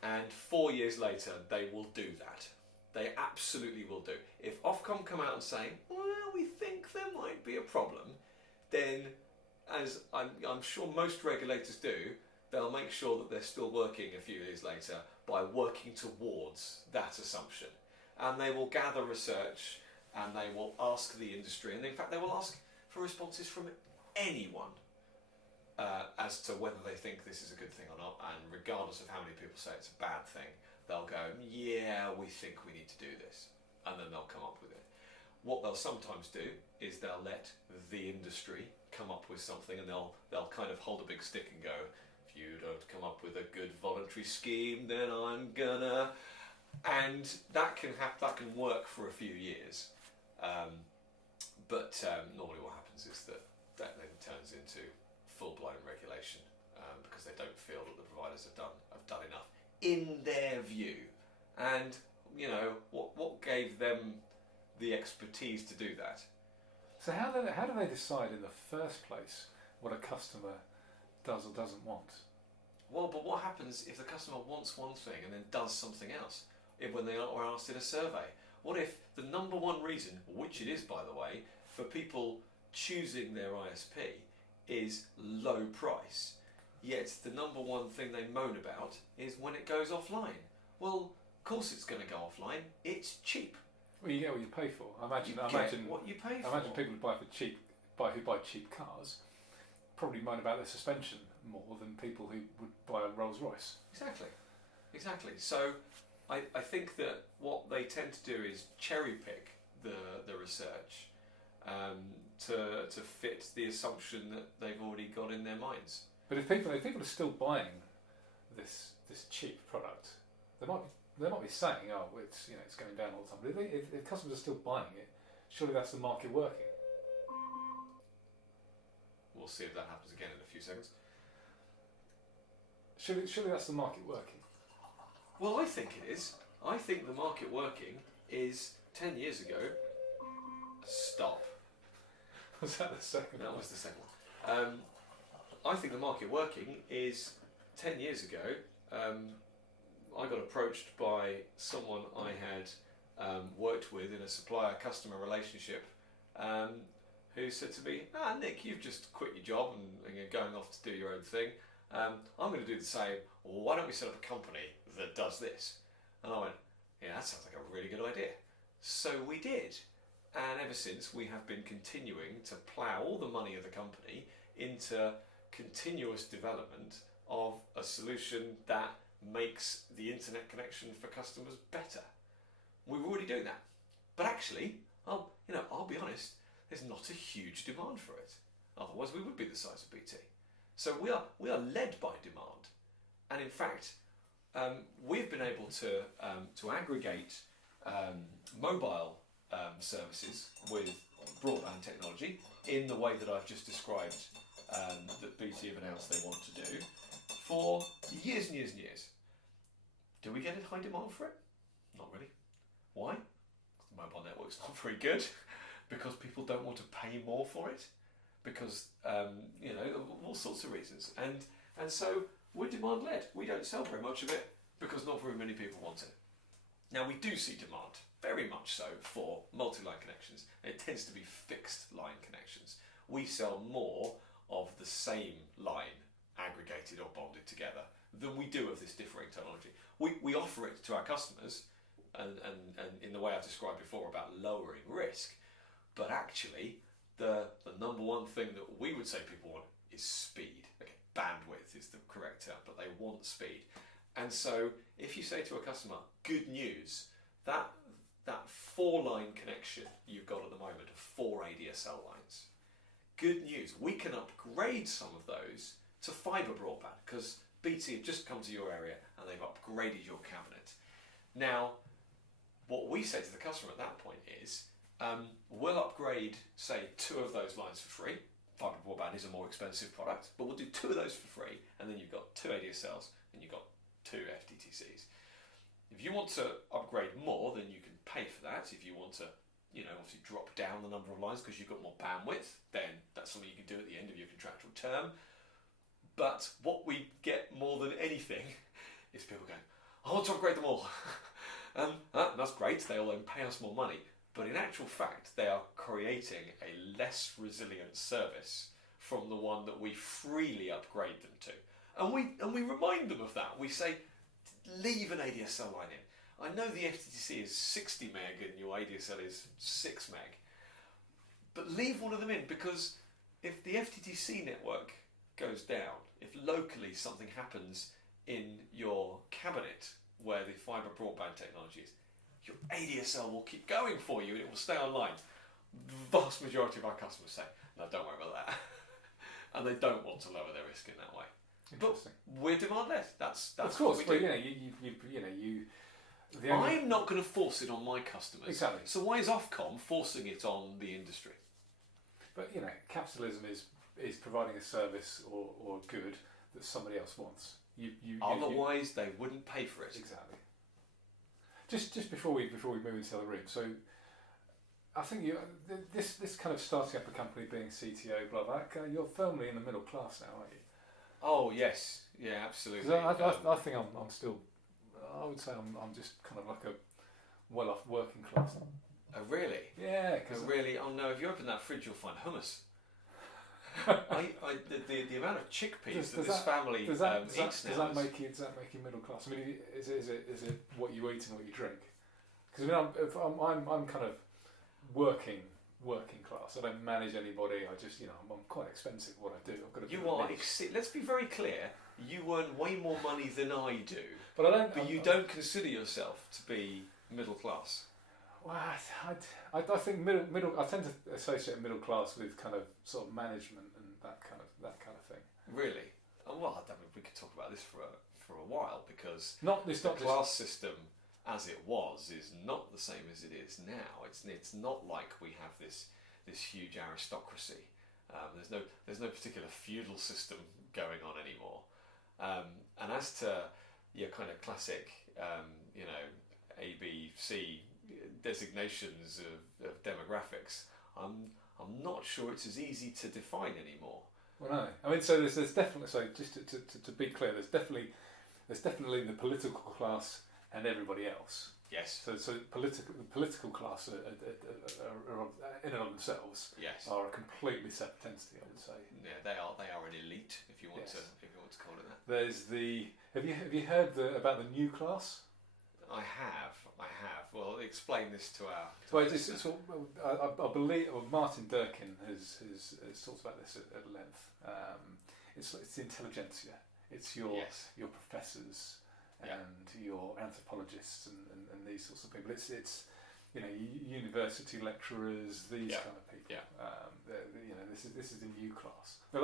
And 4 years later, they will do that. They absolutely will do. If Ofcom come out and say, well, we think there might be a problem, then, as I'm sure most regulators do, they'll make sure that they're still working a few years later by working towards that assumption. And they will gather research and they will ask the industry, and in fact they will ask for responses from anyone as to whether they think this is a good thing or not, and regardless of how many people say it's a bad thing, they'll go, yeah, we think we need to do this, and then they'll come up with it. What they'll sometimes do is they'll let the industry come up with something, and they'll kind of hold a big stick and go, if you don't come up with a good voluntary scheme, then I'm gonna... And that can work for a few years, but normally what happens is that then turns into full-blown regulation because they don't feel that the providers have done enough in their view. And you know what gave them the expertise to do that? So how do they decide in the first place what a customer does or doesn't want? Well, but what happens if the customer wants one thing and then does something else? When they are asked in a survey, what if the number one reason, which it is by the way, for people choosing their ISP is low price, yet the number one thing they moan about is when it goes offline? Well, of course it's going to go offline. It's cheap. Well, you get what you pay for. I imagine What you pay for. I imagine people who buy cheap cars probably moan about their suspension more than people who would buy a Rolls Royce. Exactly. So I think that what they tend to do is cherry pick the research to fit the assumption that they've already got in their minds. But if people are still buying this cheap product, they might be saying, "Oh, it's going down all the time." But if customers are still buying it, surely that's the market working. We'll see if that happens again in a few seconds. Surely that's the market working. Well, I think it is. I think the market working is 10 years ago. Stop. Was that the second That one? was the second one. I think the market working is 10 years ago. I got approached by someone I had worked with in a supplier-customer relationship who said to me, Nick, you've just quit your job and you're going off to do your own thing. I'm going to do the same. Why don't we set up a company that does this? And I went, yeah, that sounds like a really good idea. So we did. And ever since, we have been continuing to plough all the money of the company into continuous development of a solution that makes the internet connection for customers better. We're already doing that. But actually, I'll be honest, there's not a huge demand for it. Otherwise, we would be the size of BT. So we are led by demand. And in fact, we've been able to aggregate mobile services with broadband technology in the way that I've just described that BT have announced they want to do for years and years and years. Do we get a high demand for it? Not really. Why? The mobile network's not very good. Because people don't want to pay more for it. Because all sorts of reasons. And so we're demand led. We don't sell very much of it because not very many people want it. Now we do see demand, very much so, for multi-line connections. It tends to be fixed line connections. We sell more of the same line aggregated or bonded together than we do of this differing technology. We offer it to our customers and in the way I described before about lowering risk, but actually the number one thing that we would say people want is speed. Okay, bandwidth is the correct term, but they want speed. And so if you say to a customer, good news, that 4-line connection you've got at the moment of 4 ADSL lines, good news, we can upgrade some of those to fibre broadband because BT have just come to your area and they've upgraded your cabinet. Now, what we say to the customer at that point is, we'll upgrade, say, 2 of those lines for free. Fibre broadband is a more expensive product, but we'll do 2 of those for free, and then you've got 2 ADSLs and you've got 2 FTTCs. If you want to upgrade more, then you can pay for that. If you want to, obviously drop down the number of lines because you've got more bandwidth, then that's something you can do at the end of your contractual term. But what we get more than anything is people going, I want to upgrade them all. That's great, they'll then pay us more money. But in actual fact, they are creating a less resilient service from the one that we freely upgrade them to. And we remind them of that. We say, leave an ADSL line in. I know the FTTC is 60 meg and your ADSL is 6 meg. But leave one of them in, because if the FTTC network goes down, if locally something happens in your cabinet where the fibre broadband technology is, your ADSL will keep going for you and it will stay online. The vast majority of our customers say, no, don't worry about that. And they don't want to lower their risk in that way. Interesting. But we're demand led. That's of course. what we do. I'm not going to force it on my customers. Exactly. So why is Ofcom forcing it on the industry? But capitalism is providing a service or a good that somebody else wants. Otherwise, they wouldn't pay for it. Exactly. Just before we move into the other room, so I think this kind of starting up a company, being CTO, blah blah. You're firmly in the middle class now, aren't you? Oh yes, yeah, absolutely. I think I'm still. I would say I'm just kind of like a well-off working class. Oh really? Yeah. Oh really? Oh no! If you open that fridge, you'll find hummus. The amount of chickpeas Does that this family does that eats now. does that make you middle class? I mean, is it what you eat and what you drink? Because I mean, I'm kind of working class. I don't manage anybody. I just, I'm quite expensive at what I do. I've got to. You are. Let's be very clear. You earn way more money than I do, but I don't. But you don't consider yourself to be middle class. Well, I think middle. I tend to associate middle class with kind of sort of management and that kind of thing. Really? Well, I mean, we could talk about this for a while because the class system as it was is not the same as it is now. It's not like we have this huge aristocracy. There's no particular feudal system going on anymore. And as to your kind of classic, A, B, C designations of demographics, I'm not sure it's as easy to define anymore. Well, no. I mean, so there's definitely, so just to be clear, there's definitely the political class and everybody else. Yes. So the political class are in and of themselves. Yes. Are a completely separate entity, I would say. Yeah, they are an elite, if you want to call it that. There's have you heard about the new class? I have. Well, explain this to our. I believe Martin Durkin has talked about this at length. It's the intelligentsia. It's your professors and your anthropologists and these sorts of people. It's university lecturers, these kind of people. Yeah. This is the new class. They're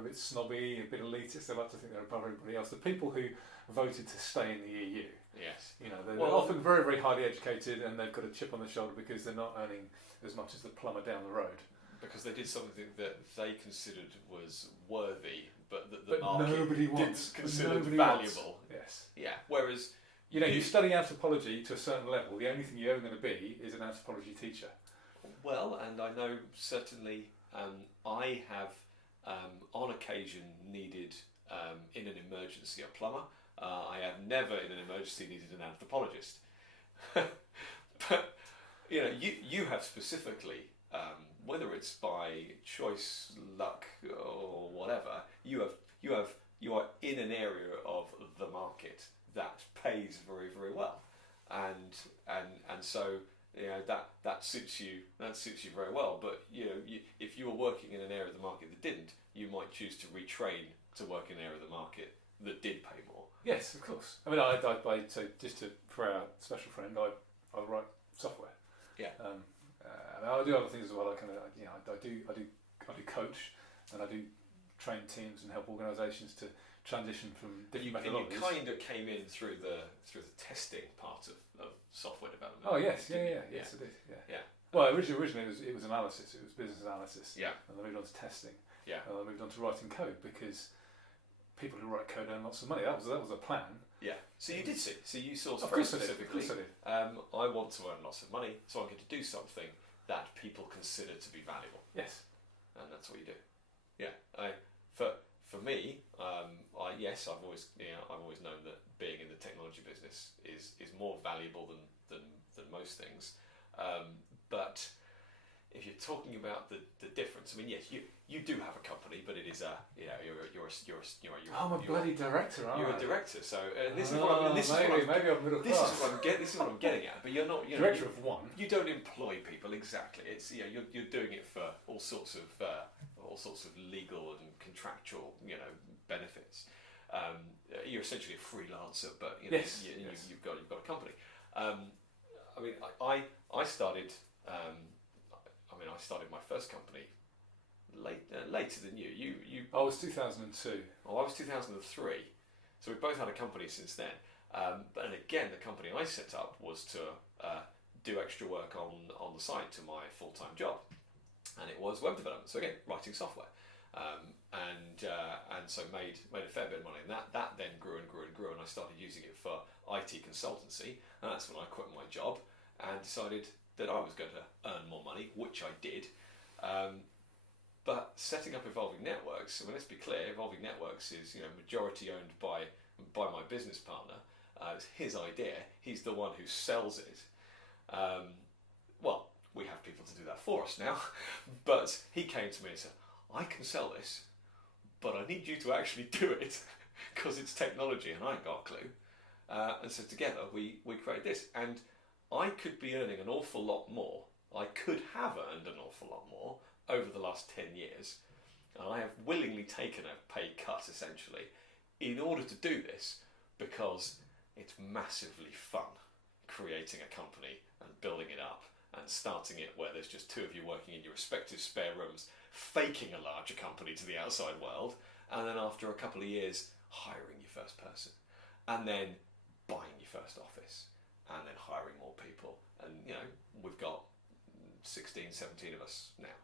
a bit snobby, a bit elitist. They like to think they're above everybody else. The people who voted to stay in the EU. Yes. They're often very, very highly educated, and they've got a chip on their shoulder because they're not earning as much as the plumber down the road. Because they did something that they considered was worthy, but that the market nobody didn't consider valuable. Yes. Yeah. Whereas you study anthropology to a certain level. The only thing you're ever going to be is an anthropology teacher. Well, and I know certainly I have on occasion needed in an emergency a plumber. I have never in an emergency needed an anthropologist. But you have specifically, whether it's by choice, luck, or whatever, you are in an area of the market that pays very, very well, and so that suits you very well. But if you were working in an area of the market that didn't, you might choose to retrain to work in an area of the market that did pay more. Yes, of course. I mean, so just for our special friend, I write software. Yeah. I do other things as well. I do coach, and I do train teams and help organisations to transition from different methodologies. You kind of came in through the testing part of software development. Oh yes, yes, I did. Yeah. Well, originally it was analysis. It was business analysis. Yeah. And I moved on to testing. Yeah. And I moved on to writing code because people who write code earn lots of money. That was a plan. Yeah. So you did see. So you saw Of very course specifically. I did. I want to earn lots of money, so I'm going to do something that people consider to be valuable. Yes. And that's what you do. Yeah. For me, I've always known that being in the technology business is more valuable than most things. But if you're talking about the difference, I mean, yes, you do have a company, but it is I'm a bloody director, aren't I? You're a director, so this is what I'm middle class. This is what I'm getting at. But you're not director of one. You don't employ people exactly. It's you're doing it for all sorts of legal and contractual benefits. You're essentially a freelancer, but yes. You've got a company. I mean, I started. I started my first company later than you. I was 2002. Oh, I was 2003. So we both had a company since then. But again, the company I set up was to do extra work on the side to my full-time job, and it was web development. So again, writing software, and so made a fair bit of money. And that then grew and grew and grew, and I started using it for IT consultancy. And that's when I quit my job and decided that I was going to earn more money, which I did. But setting up Evolving Networks, I mean, let's be clear, Evolving Networks is majority owned by my business partner. It's his idea. He's the one who sells it. Well, we have people to do that for us now. But he came to me and said, I can sell this, but I need you to actually do it because it's technology and I ain't got a clue. And so together we create this, and I could be earning an awful lot more. I could have earned an awful lot more over the last 10 years, and I have willingly taken a pay cut essentially in order to do this, because it's massively fun creating a company and building it up and starting it where there's just two of you working in your respective spare rooms, faking a larger company to the outside world, and then after a couple of years hiring your first person, and then buying your first office, and then hiring more people. And we've got 16, 17 of us now.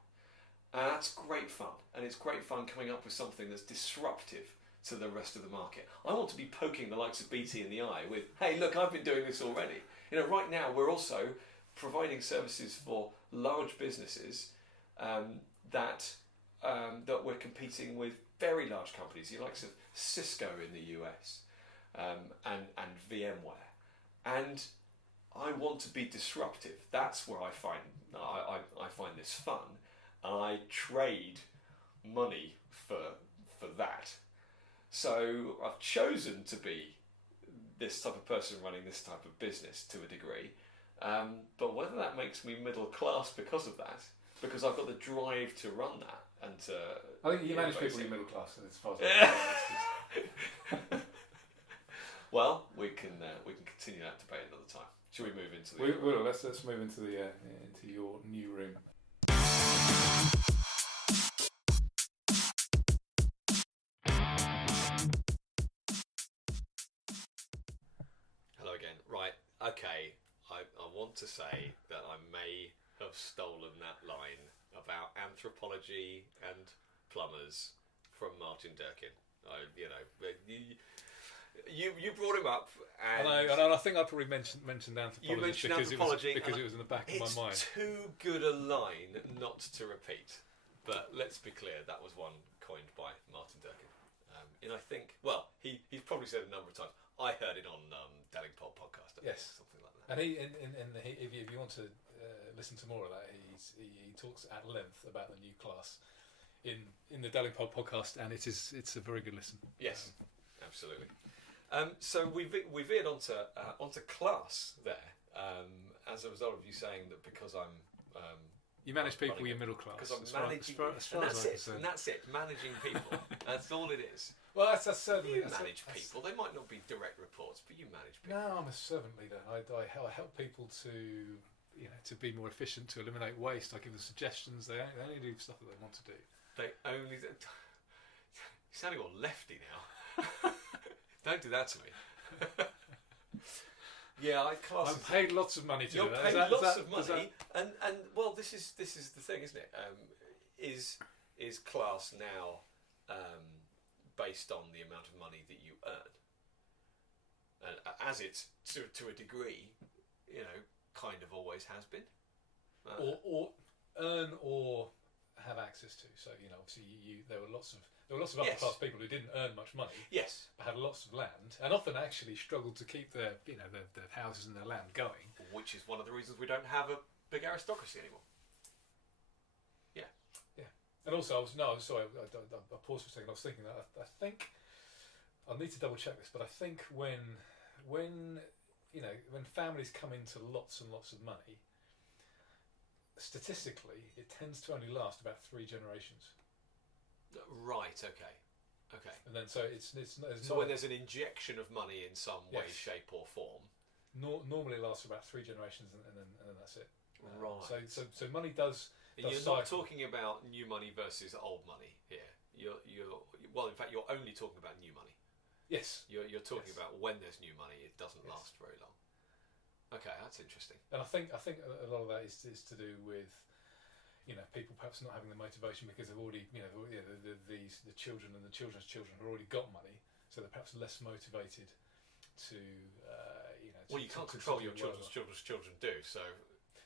And that's great fun, and it's great fun coming up with something that's disruptive to the rest of the market. I want to be poking the likes of BT in the eye with, hey, look, I've been doing this already. Right now we're also providing services for large businesses that we're competing with very large companies, the likes of Cisco in the US and VMware. And I want to be disruptive. That's where I find this fun, and I trade money for that. So I've chosen to be this type of person running this type of business to a degree, but whether that makes me middle class because of that, because I've got the drive to run that and to... I think you manage people in middle class as far as I'm concerned. Well, we can continue that debate another time. Shall we move into the... Let's move into your new room. Hello again. Right, okay, I want to say that I may have stolen that line about anthropology and plumbers from Martin Durkin. You brought him up, and I think I probably mentioned anthropology. You mentioned anthropology because it was in the back of my mind. It's too good a line not to repeat. But let's be clear, that was one coined by Martin Durkin. And I think, well, he's probably said it a number of times. I heard it on Telecoms podcast. Yes, something like that. And if you want to listen to more of that, he talks at length about the new class in the Telecoms podcast, and it's a very good listen. Yes, absolutely. So we veered onto class there as a result of you saying that because I'm you manage people in middle class. Because I'm managing, and that's it. Managing people. That's all it is. Well, that's certainly... You manage people. They might not be direct reports, but you manage people. No, I'm a servant leader. I help people to be more efficient, to eliminate waste. I give them suggestions. They only do stuff that they want to do. They only... You're sounding all lefty now. Don't do that to me. Yeah, I'm paid lots of money to do that. You're paid lots of money, and well, this is the thing, isn't it? Is class now based on the amount of money that you earn, and as it to a degree, kind of always has been, or earn or have access to. So obviously there were lots of upper class people who didn't earn much money. Yes, but had lots of land, and often actually struggled to keep their houses and their land going. Which is one of the reasons we don't have a big aristocracy anymore. Yeah. And also, I paused for a second. I was thinking that I think I'll need to double check this, but I think when families come into lots and lots of money, statistically, it tends to only last about 3 generations. Right. Okay. And then so it's when there's an injection of money in some way, shape, or form. Normally it lasts for about 3 generations, and then that's it. Right. So money does. You're cycle. not talking about new money versus old money here. In fact, you're only talking about new money. Yes. You're talking about when there's new money, it doesn't last very long. Okay, that's interesting. And I think a lot of that is to do with people perhaps not having the motivation because they've already the children and the children's children have already got money, so they're perhaps less motivated to Well, you can't control your children's children do so.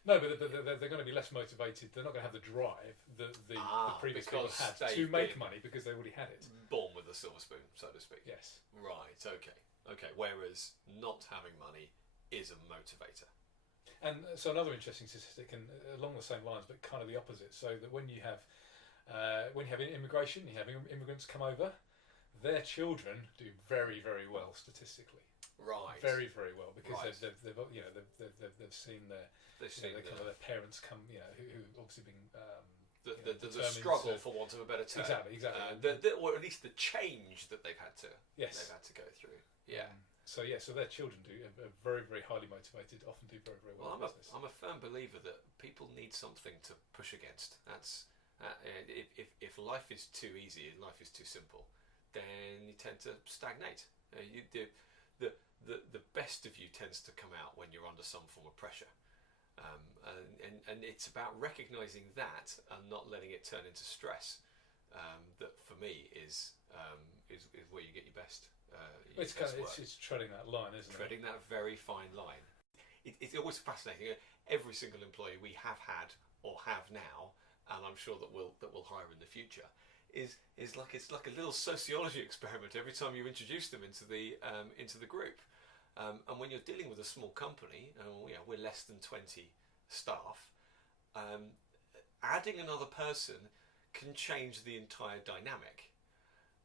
No, but they're going to be less motivated. They're not going to have the drive that the previous people had to make money because they already had it. Born with a silver spoon, so to speak. Yes. Right. Okay. Whereas not having money is a motivator. And so another interesting statistic, and along the same lines, but kind of the opposite. So that when you have When you have immigration, you have immigrants come over. Their children do very, very well statistically. Right. Very, very well because Right. they've seen their kind of their parents come, who obviously been the struggle, for want of a better term. Exactly. Or at least the change that they've had to go through. Yeah. So their children are very, very highly motivated. Often do very, very well. I'm a firm believer that people need something to push against. That's if life is too easy and life is too simple, then you tend to stagnate. The best of you tends to come out when you're under some form of pressure. And it's about recognising that and not letting it turn into stress. That for me is where you get your best. It's treading that line, isn't it? Treading that very fine line. It's always fascinating. Every single employee we have had or have now, and I'm sure that we'll hire in the future, is like a little sociology experiment every time you introduce them into the group. And when you're dealing with a small company, we're less than 20 staff, adding another person can change the entire dynamic.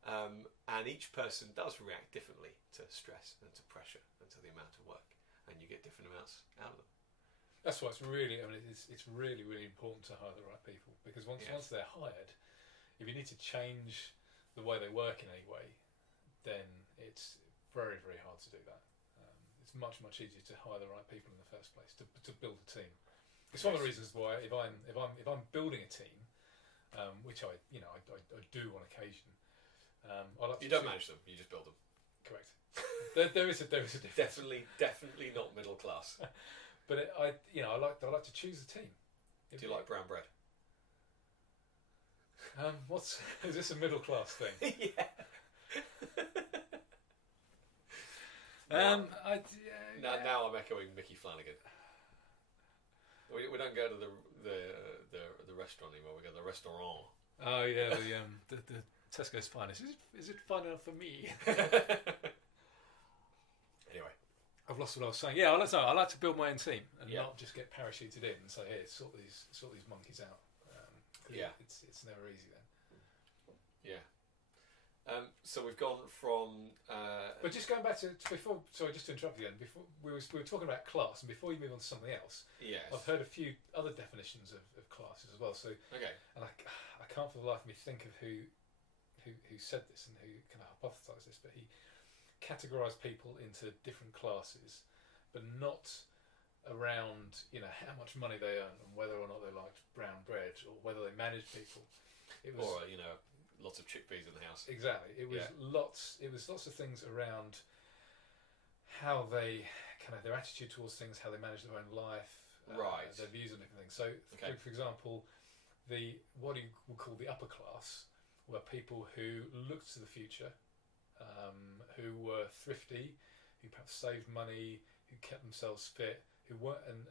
And each person does react differently to stress and to pressure and to the amount of work, and you get different amounts out of them. That's why it's really really, really important to hire the right people, because once they're hired, if you need to change the way they work in any way, then it's very, very hard to do that. It's much, much easier to hire the right people in the first place to build a team. It's one of the reasons why if I'm building a team, which I do on occasion. You don't manage them; you just build them. Correct. there is a difference. Definitely not middle class. But I like to choose a team. Do you like brown bread? Is this a middle class thing? Yeah. Now I'm echoing Mickey Flanagan. We don't go to the restaurant anymore. We go to the restaurant. Oh yeah, the Tesco's finest. Is it fine enough for me? Anyway, I've lost what I was saying. Yeah, I like to build my own team and not just get parachuted in and say, "Hey, sort these monkeys out." It's never easy then. Yeah. So we've gone from. But just going back to before. Sorry, just to interrupt you again. Before we were talking about class, and before you move on to something else, yes, I've heard a few other definitions of classes as well. So okay, and I can't for the life of me think of who said this and who kind of hypothesised this, but he categorised people into different classes, but not around how much money they earn and whether or not they liked brown bread or whether they managed people. It was, or lots of chickpeas in the house. Exactly. It was lots of things around how they their attitude towards things, how they manage their own life, right? Their views on different things. So, for example, what you would call the upper class were people who looked to the future, who were thrifty, who perhaps saved money, who kept themselves fit, who weren't, and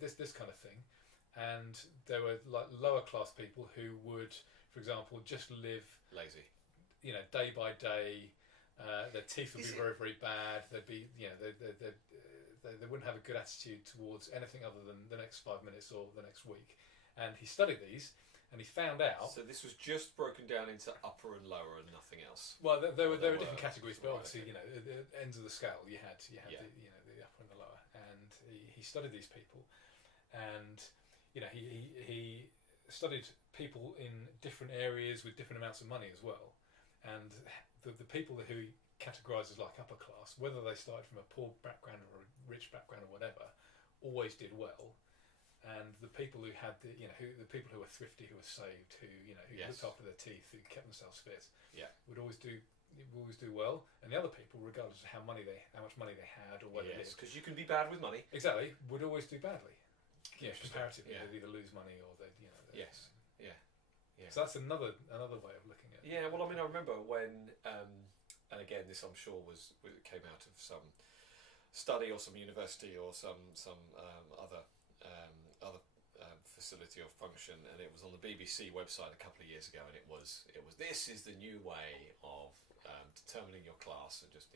this kind of thing. And there were like lower class people who would, for example, just live lazy, day by day. Their teeth would be very, very bad. They'd be, they wouldn't have a good attitude towards anything other than the next 5 minutes or the next week. And he studied these, and he found out. So this was just broken down into upper and lower and nothing else. Well, there were different categories, but obviously, at the ends of the scale, you had the upper and the lower. And he studied these people, and he studied people in different areas with different amounts of money as well. And the people who he categorised as like upper class, whether they started from a poor background or a rich background or whatever, always did well. And the people who had the people who were thrifty, who were saved, who looked after their teeth, who kept themselves fit, would always do well. And the other people, regardless of how much money they had or whether because you can be bad with money, exactly, would always do badly. Comparatively, they'd either lose money or they'd yes. So that's another way of looking at it. Yeah, well, I mean, I remember when, and again, this I'm sure came out of some study or some university or some other facility or function, and it was on the BBC website a couple of years ago, and it was this is the new way of determining your class, and just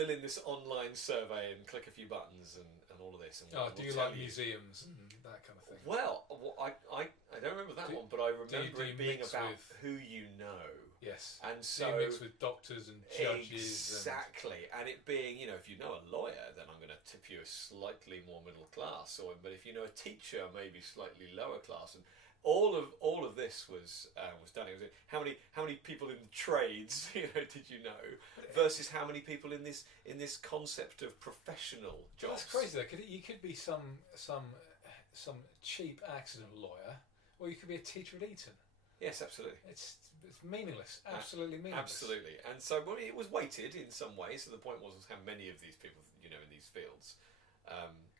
fill in this online survey and click a few buttons and all of this. And Oh, we'll do you tell like museums and that kind of thing? Well, I don't remember that one, but I remember it being mix about with- who you know. Yes. And Do so you mix with doctors and judges? exactly, and it being, if you know a lawyer, then I'm going to tip you a slightly more middle class, but if you know a teacher, maybe slightly lower class, and all of this was done. It was how many people in the trades did you know versus how many people in this concept of professional jobs. That's crazy though. You could be some cheap accident lawyer, or you could be a teacher at Eton. Yes, absolutely. It's meaningless. Absolutely meaningless. Absolutely. And so it was weighted in some ways. So the point was how many of these people, in these fields.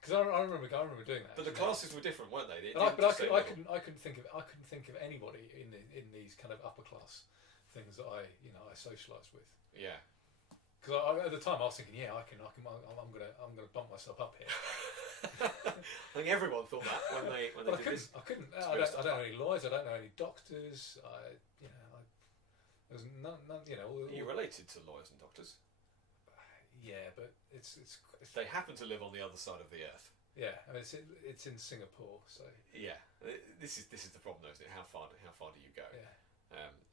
Because I remember doing that. But the classes were different, weren't they? I couldn't think of anybody in these kind of upper class things that I socialised with. Yeah. Because at the time I was thinking, I'm gonna bump myself up here. I think everyone thought that when they did this. I couldn't. I don't know any lawyers. I don't know any doctors. There's none. Are you related to lawyers and doctors? Yeah, but it's They happen to live on the other side of the earth. Yeah, I mean it's in Singapore, so Yeah, this is the problem, though, isn't it? How far do you go?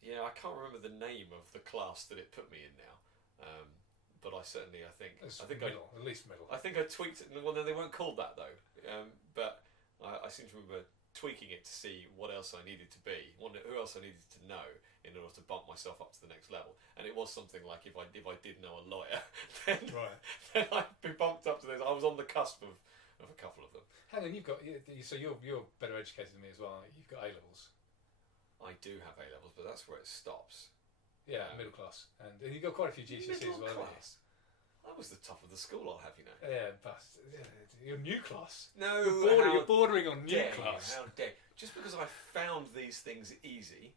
yeah. I can't remember the name of the class that it put me in now, but I think middle, at least middle. I think I tweaked it. Well, no, they weren't called that though. But I seem to remember tweaking it to see what else I needed to be, who else I needed to know in order to bump myself up to the next level. And it was something like if I did know a lawyer, then, Right. then I'd be bumped up to this. I was on the cusp of a couple of them. Hang on, you're better educated than me as well. Aren't you? You've got A levels. I do have A levels, but that's where it stops. Yeah, middle class, and you've got quite a few GCSEs as Middle well. haven't you? class. I was the top of the school, I'll have you know. Yeah, but you're new class. No, You're bordering on new dare class. You, how dare you. Just because I found these things easy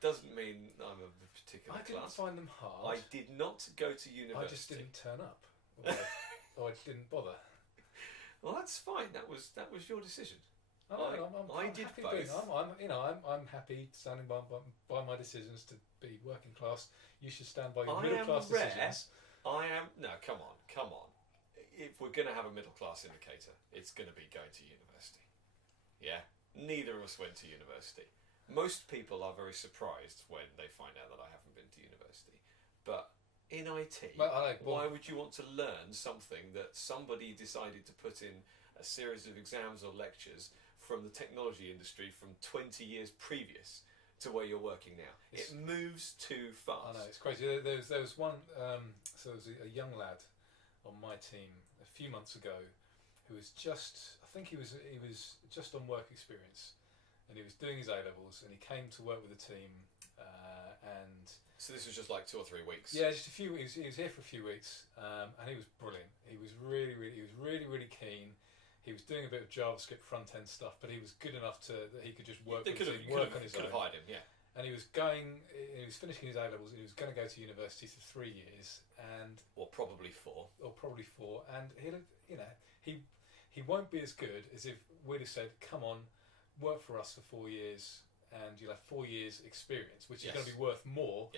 doesn't mean I'm of a particular I didn't class. find them hard. I did not go to university. I just didn't turn up, or I didn't bother. Well, that's fine. That was your decision. I'm did happy both. I'm happy standing by my decisions to be working class. You should stand by your I middle am class rare. decisions. No, come on. If we're going to have a middle class indicator, it's going to be going to university. Yeah? Neither of us went to university. Most people are very surprised when they find out that I haven't been to university. But in IT, why would you want to learn something that somebody decided to put in a series of exams or lectures from the technology industry from 20 years previous to where you're working now? It moves too fast. I know, it's crazy. There was one, so there was a young lad on my team a few months ago who was I think he was just on work experience, and he was doing his A-levels, and he came to work with the team, and... So this was just like 2 or 3 weeks? Yeah, just a few weeks. He was here for a few weeks, and he was brilliant. He was really keen. He was doing a bit of JavaScript front-end stuff, but he was good enough that he could just work on his own. Could have hired him, yeah. And he was finishing his A-levels, and he was going to go to university for 3 years, and... Or probably 4. And he won't be as good as if we'd have said, come on, work for us for 4 years, and you'll have 4 years experience, which is going to be worth more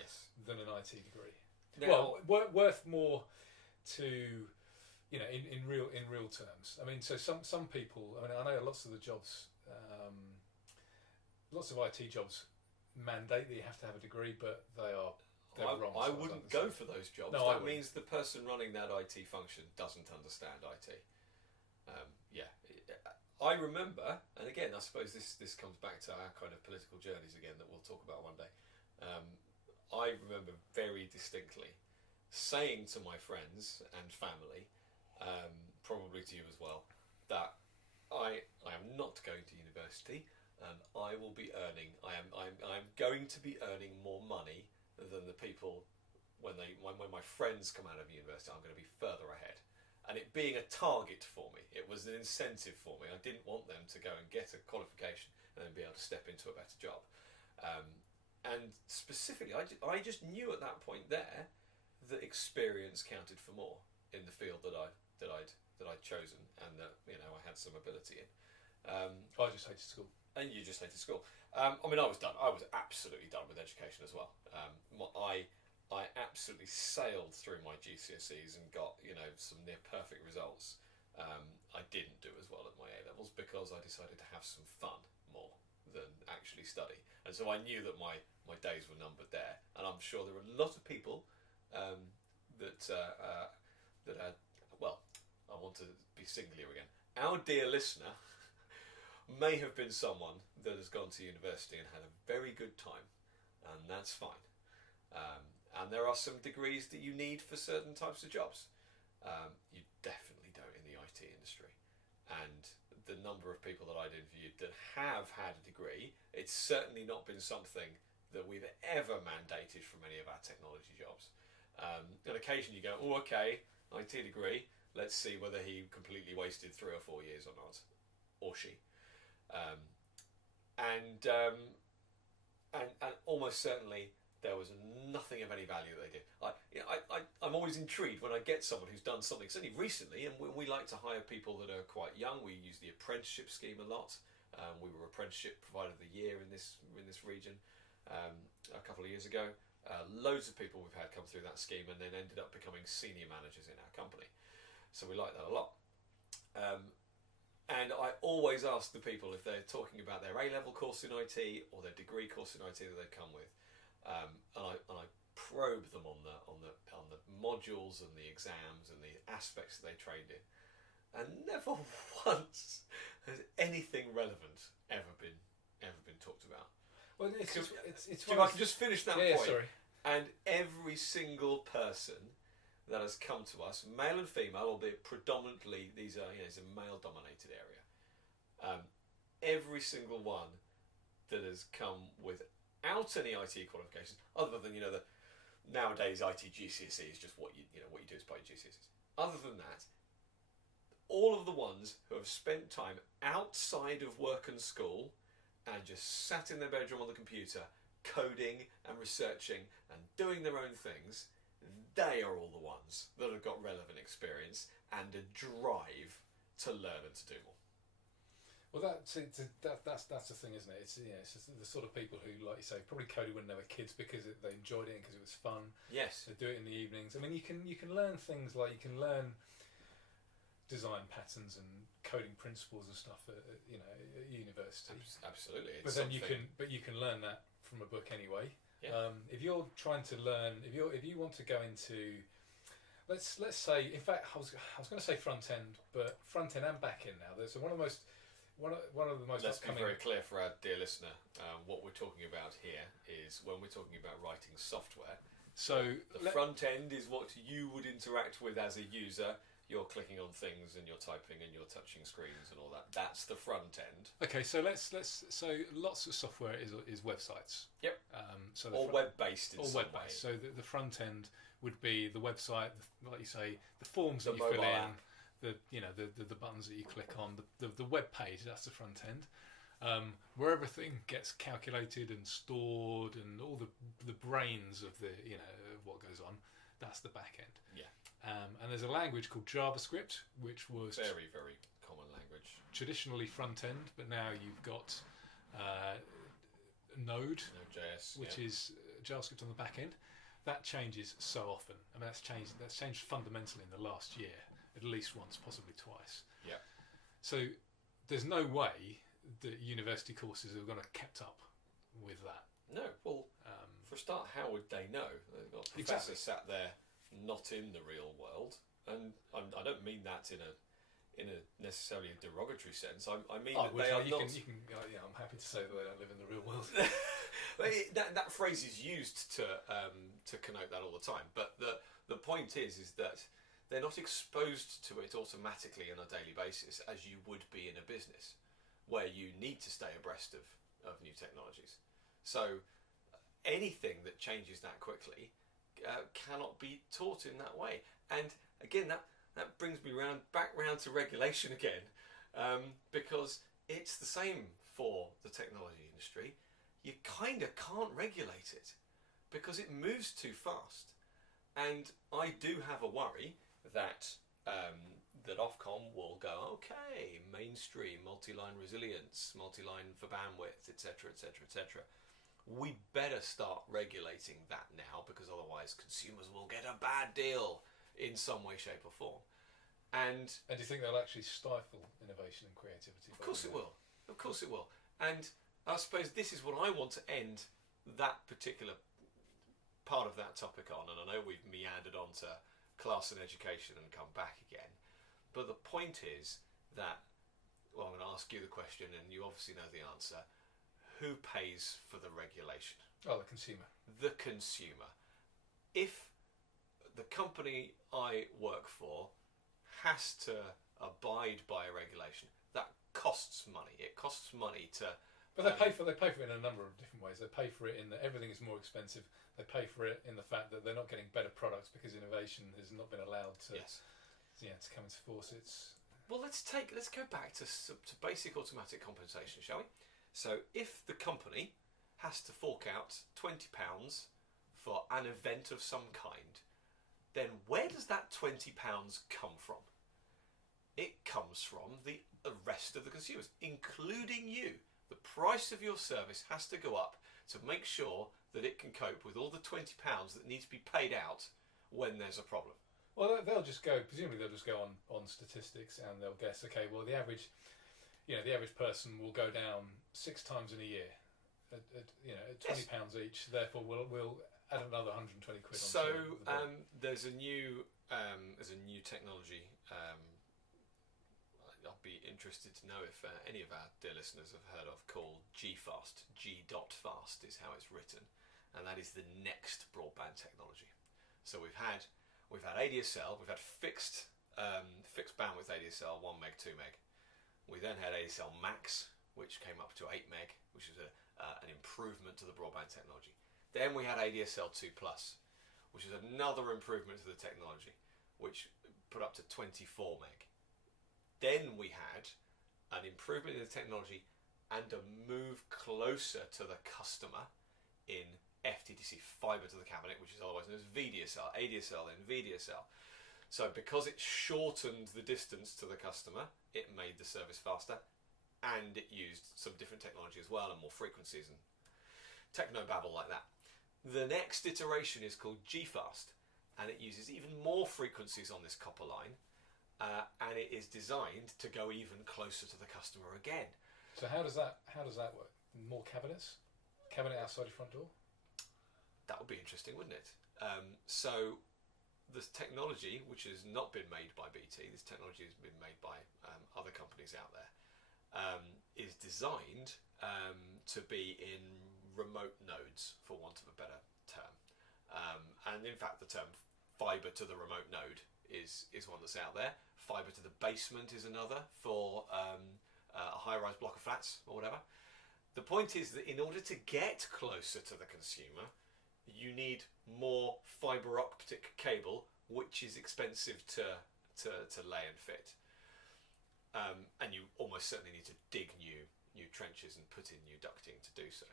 than an IT degree. Now, worth more to... in real terms. I mean, so some people. I mean, I know lots of the jobs, lots of IT jobs mandate that you have to have a degree, but they're wrong. I wouldn't go for those jobs. No, that means the person running that IT function doesn't understand IT. I remember, and again, I suppose this comes back to our kind of political journeys again that we'll talk about one day. I remember very distinctly saying to my friends and family, probably to you as well, that I am not going to university. I will be earning. I'm going to be earning more money than the people when my friends come out of university. I'm going to be further ahead, and it being a target for me, it was an incentive for me. I didn't want them to go and get a qualification and then be able to step into a better job. And specifically, I just knew at that point there that experience counted for more in the field that I'd chosen, and that I had some ability in. I just hated school. And you just hated school. I mean, I was done. I was absolutely done with education as well. I absolutely sailed through my GCSEs and got some near perfect results, I didn't do as well at my A levels because I decided to have some fun more than actually study, and so I knew that my days were numbered there. And I'm sure there are a lot of people that are, well, I want to be singular again. Our dear listener may have been someone that has gone to university and had a very good time, and that's fine. And there are some degrees that you need for certain types of jobs. You definitely don't in the IT industry. And the number of people that I'd interviewed that have had a degree, it's certainly not been something that we've ever mandated from any of our technology jobs. And occasionally you go, oh, okay, IT degree, let's see whether he completely wasted 3 or 4 years or not, or she. And almost certainly there was nothing of any value that they did. I'm always intrigued when I get someone who's done something, certainly recently, and we like to hire people that are quite young. We use the apprenticeship scheme a lot. We were Apprenticeship Provider of the Year in this region a couple of years ago. Loads of people we've had come through that scheme and then ended up becoming senior managers in our company. So we like that a lot. And I always ask the people if they're talking about their A-level course in IT or their degree course in IT that they come with, and I probe them on the modules and the exams and the aspects that they trained in, and never once has anything relevant ever been talked about. Well, it's if I can just finish that point. Sorry. And every single person that has come to us, male and female, albeit predominantly these are it's a male-dominated area. Every single one that has come without any IT qualifications, other than the nowadays IT GCSE is just what you do as part of GCSEs. Other than that, all of the ones who have spent time outside of work and school and just sat in their bedroom on the computer, coding and researching and doing their own things, they are all the ones that have got relevant experience and a drive to learn and to do more. Well, that's the thing, isn't it? It's just the sort of people who, like you say, probably coded when they were kids because they enjoyed it and because it was fun. Yes. They do it in the evenings. I mean, you can learn things like you can learn design patterns and coding principles and stuff at university. Absolutely. But then you can learn that from a book anyway. Yeah. If you're trying to learn, if you want to go into, let's say, in fact, I was going to say front end, but front end and back end now. So one of the most. Let's be very clear for our dear listener. What we're talking about here is when we're talking about writing software. So the front end is what you would interact with as a user. You're clicking on things and you're typing and you're touching screens and all that. That's the front end. Okay, so so lots of software is websites. Yep. Or web-based in or some web-based. way. So the front end would be the website, like you say, the forms that you mobile fill in, app. the buttons that you click on, the web page. That's the front end. Where everything gets calculated and stored and all the brains of what goes on. That's the back end. Yeah. And there's a language called JavaScript, which was very, very common language. Traditionally front end, but now you've got Node.js, which is JavaScript on the back end. That changes so often. I mean, that's changed fundamentally in the last year, at least once, possibly twice. Yeah. So there's no way that university courses are going to kept up with that. No. Well, for a start, how would they know? They've got professors sat there not in the real world, and I don't mean that in a necessarily a derogatory sense. I mean that they are not. I'm happy to say that they don't live in the real world. that phrase is used to connote that all the time. But the point is that they're not exposed to it automatically on a daily basis as you would be in a business, where you need to stay abreast of new technologies. So anything that changes that quickly cannot be taught in that way. And again, that brings me back round to regulation again, because it's the same for the technology industry. You kind of can't regulate it because it moves too fast. And I do have a worry that that Ofcom will go, okay, mainstream, multi-line resilience, multi-line for bandwidth, etc., etc., etc. we better start regulating that now, because otherwise consumers will get a bad deal in some way, shape or form. And do you think they'll actually stifle innovation and creativity? of course it will. Of course it will. And I suppose this is what I want to end that particular part of that topic on. And I know we've meandered onto class and education and come back again. But the point is that, well, I'm going to ask you the question, and you obviously know the answer. Who pays for the regulation? Oh, the consumer. The consumer. If the company I work for has to abide by a regulation, that costs money. It costs money to... But they pay for it in a number of different ways. They pay for it in that everything is more expensive. They pay for it in the fact that they're not getting better products because innovation has not been allowed to, Yes. to come into force. It's Well, let's go back to basic automatic compensation, shall we? So if the company has to fork out £20 for an event of some kind, then where does that £20 come from? It comes from the rest of the consumers, including you. The price of your service has to go up to make sure that it can cope with all the £20 that needs to be paid out when there's a problem. Well, presumably they'll just go on statistics and they'll guess, okay, well, the average person will go down 6 times in a year at £20 each, therefore we'll add another 120 quid on. So there's a new technology. I'll be interested to know if any of our dear listeners have heard of, called G-Fast. G.Fast is how it's written, and that is the next broadband technology. So we've had ADSL, we've had fixed bandwidth ADSL, 1 meg, 2 meg. We then had ADSL Max, which came up to 8 meg, which is an improvement to the broadband technology. Then we had ADSL 2 Plus, which is another improvement to the technology, which put up to 24 meg. Then we had an improvement in the technology and a move closer to the customer in FTTC, fibre to the cabinet, which is otherwise known as VDSL, ADSL, then VDSL. So because it shortened the distance to the customer, it made the service faster, and it used some different technology as well and more frequencies and techno-babble like that. The next iteration is called G-Fast, and it uses even more frequencies on this copper line, and it is designed to go even closer to the customer again. So how does that work? More cabinets? Cabinet outside your front door? That would be interesting, wouldn't it? So this technology, which has not been made by BT, this technology has been made by other companies out there, is designed to be in remote nodes, for want of a better term. And in fact, the term fibre to the remote node is one that's out there. Fibre to the basement is another for a high-rise block of flats or whatever. The point is that in order to get closer to the consumer, you need more fibre optic cable, which is expensive to lay and fit. And you almost certainly need to dig new trenches and put in new ducting to do so.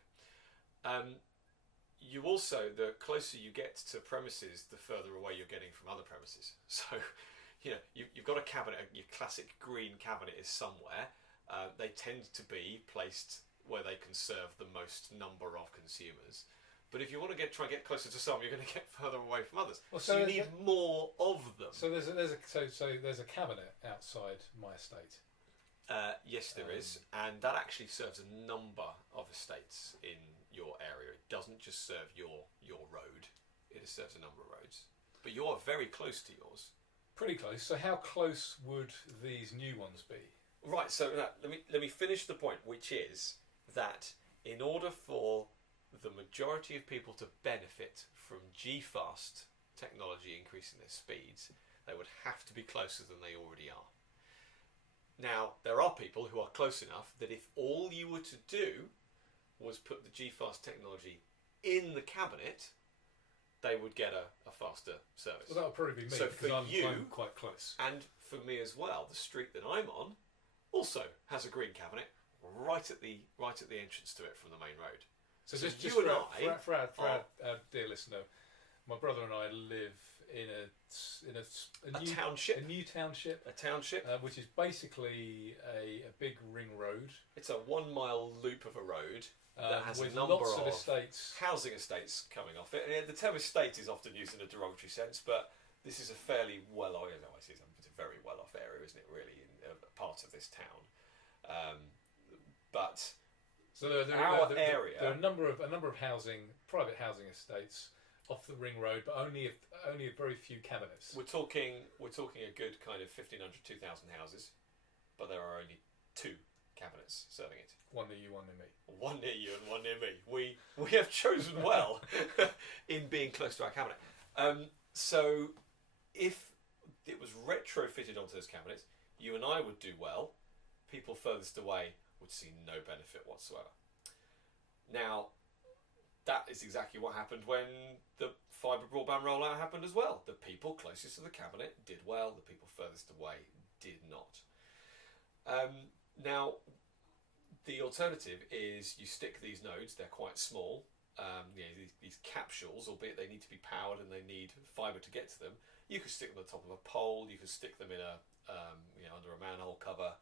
You also, the closer you get to premises, the further away you're getting from other premises. So, you've got a cabinet, your classic green cabinet is somewhere. They tend to be placed where they can serve the most number of consumers. But if you want to try and get closer to some, you're going to get further away from others. Well, so you need more of them. So there's a cabinet outside my estate. Yes, there is, and that actually serves a number of estates in your area. It doesn't just serve your road; it serves a number of roads. But you are very close to yours. Pretty close. So how close would these new ones be? Right. So let me finish the point, which is that in order for the majority of people to benefit from G-Fast technology increasing their speeds, they would have to be closer than they already are. Now, there are people who are close enough that if all you were to do was put the G-Fast technology in the cabinet, they would get a faster service. Well, that would probably be me, so because I'm quite close. And for me as well, the street that I'm on also has a green cabinet right at the entrance to it from the main road. So just for our dear listener, my brother and I live in a township. A new township. A township. Which is basically a big ring road. It's a 1 mile loop of a road. that has with a number lots of of estates. housing estates coming off it. And the term estate is often used in a derogatory sense, but this is a fairly it's a very well-off area, isn't it? Really, in part of this town. But So there are a number of private housing estates off the ring road, but only a very few cabinets. we're talking a good kind of 1,500, 2,000 houses, but there are only 2 cabinets serving it. One near you, one near me. One near you and one near me. We have chosen well in being close to our cabinet. So if it was retrofitted onto those cabinets, you and I would do well. People furthest away would see no benefit whatsoever. Now, that is exactly what happened when the fibre broadband rollout happened as well. The people closest to the cabinet did well, the people furthest away did not. Now, the alternative is you stick these nodes, they're quite small, these capsules, albeit they need to be powered and they need fibre to get to them. You could stick them on the top of a pole, you could stick them in under a manhole cover.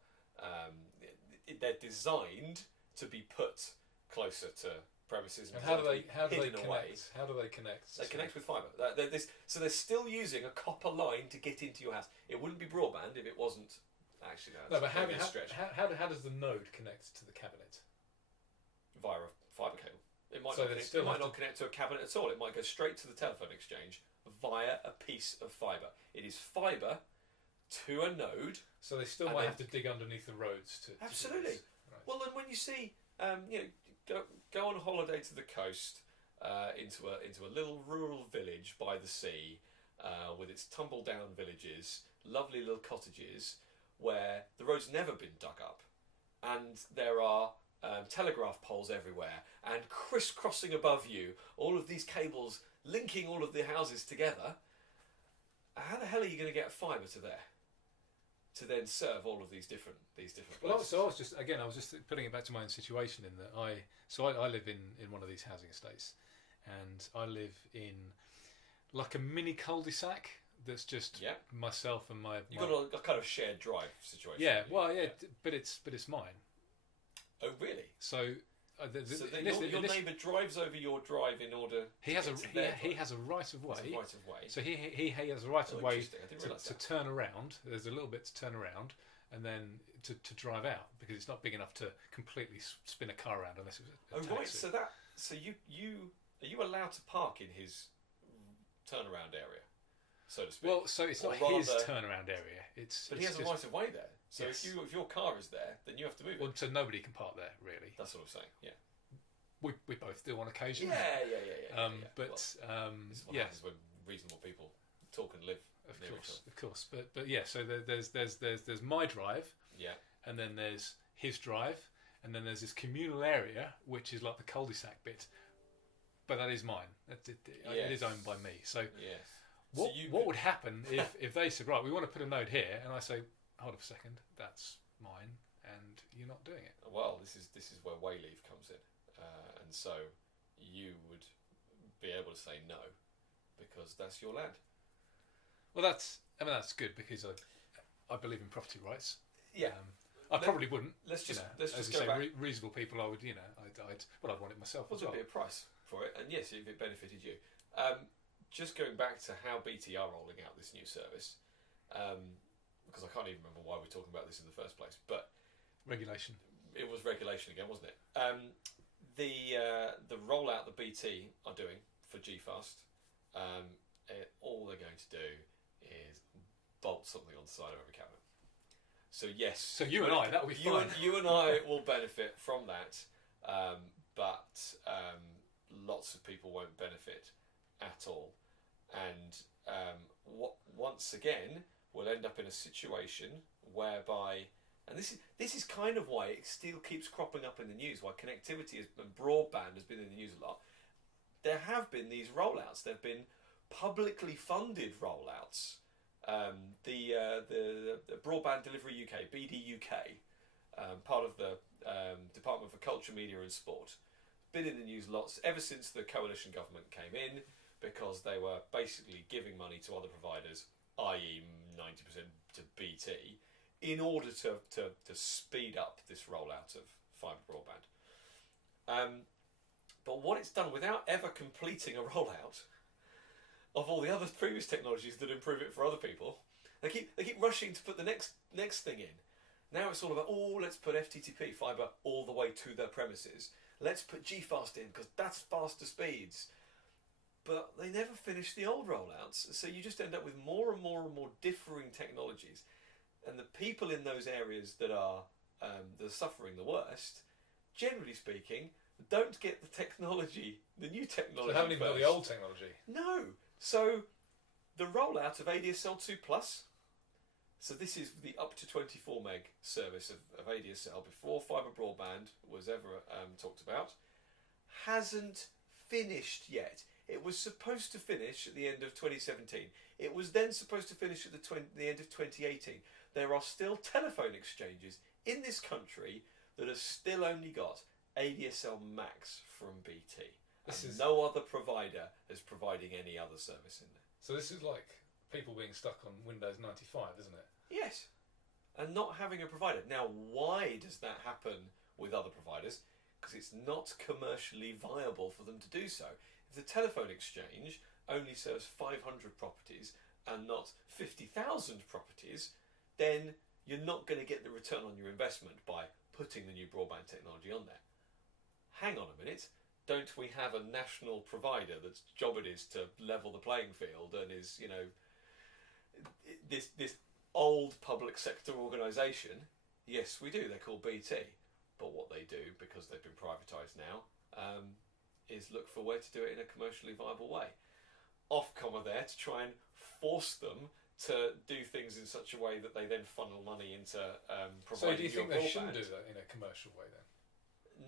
They're designed to be put closer to premises. And how do they away. connect? How do they connect? They connect with fibre. So they're still using a copper line to get into your house. It wouldn't be broadband if it wasn't. Actually, no. But how does the node connect to the cabinet? Via a fibre cable. It might, not connect to a cabinet at all. It might go straight to the telephone exchange via a piece of fibre. It is fibre to a node. So they still might have to dig underneath the roads to. Absolutely. To right. Well, and when you see, go on holiday to the coast, into a little rural village by the sea, with its tumble down villages, lovely little cottages, where the road's never been dug up, and there are telegraph poles everywhere, and crisscrossing above you, all of these cables linking all of the houses together. How the hell are you going to get fibre to there, to then serve all of these different places? Well, so I was just putting it back to my own situation in that I live in one of these housing estates, and I live in like a mini cul-de-sac. That's just myself and my. You've got a kind of shared drive situation. Yeah, but it's mine. Oh, really? So, your neighbour drives over your drive in order. He has a right of way. Right of way. So he has a right of way to turn around. There's a little bit to turn around, and then to drive out because it's not big enough to completely spin a car around unless it's a taxi. Right. So you are you allowed to park in his turnaround area? So to speak. Well, so it's not his turnaround area. But he has a right of way there. So yes. if your car is there, then you have to move it. Well, so nobody can park there, really. That's what I'm saying. Yeah. We both do on occasion. Yeah. But this is what happens when reasonable people talk and live. Of course. But yeah. So there's my drive. Yeah. And then there's his drive, and then there's this communal area which is like the cul-de-sac bit, but that is mine. It is owned by me. So. Yes. What would happen if they said, right, we want to put a node here, and I say, hold on a second, that's mine, and you're not doing it? Well, this is where wayleave comes in, and so you would be able to say no, because that's your land. Well, that's good because I believe in property rights. Yeah. I probably wouldn't. Let's just go back. Reasonable people, I would, I'd want it myself as well. There'd be a price for it, and yes, if it benefited you. Just going back to how BT are rolling out this new service, because I can't even remember why we're talking about this in the first place, but regulation. It was regulation again, wasn't it? The rollout that BT are doing for GFast, all they're going to do is bolt something on the side of every cabinet. So yes. So you and I, that would be fine. You and I will benefit from that, but lots of people won't benefit at all, and once again we'll end up in a situation whereby, and this is kind of why it still keeps cropping up in the news, why connectivity and broadband has been in the news a lot. There have been these rollouts. There have been publicly funded rollouts. The Broadband Delivery UK, BD UK, part of the Department for Culture, Media and Sport, been in the news lots ever since the coalition government came in, because they were basically giving money to other providers, i.e. 90% to BT, in order to speed up this rollout of fibre broadband. But what it's done without ever completing a rollout of all the other previous technologies that improve it for other people, they keep rushing to put the next thing in. Now it's all about, let's put FTTP fibre all the way to their premises. Let's put G-Fast in because that's faster speeds. But they never finish the old rollouts, so you just end up with more and more and more differing technologies. And the people in those areas that are suffering the worst, generally speaking, don't get the technology, the new technology. So they haven't even got the old technology. No. So the rollout of ADSL 2+, so this is the up to 24 meg service of ADSL before fibre broadband was ever talked about, hasn't finished yet. It was supposed to finish at the end of 2017. It was then supposed to finish at the end of 2018. There are still telephone exchanges in this country that have still only got ADSL Max from BT. No other provider is providing any other service in there. So this is like people being stuck on Windows 95, isn't it? Yes. And not having a provider. Now, why does that happen with other providers? Because it's not commercially viable for them to do so. If the telephone exchange only serves 500 properties and not 50,000 properties, then you're not going to get the return on your investment by putting the new broadband technology on there. Hang on a minute. Don't we have a national provider that's job it is to level the playing field and is, this old public sector organisation? Yes, we do. They're called BT. But what they do, because they've been privatised now, is look for a way to do it in a commercially viable way. Ofcom are there to try and force them to do things in such a way that they then funnel money into providing. So do you think your they broadband. shouldn't do that in a commercial way then?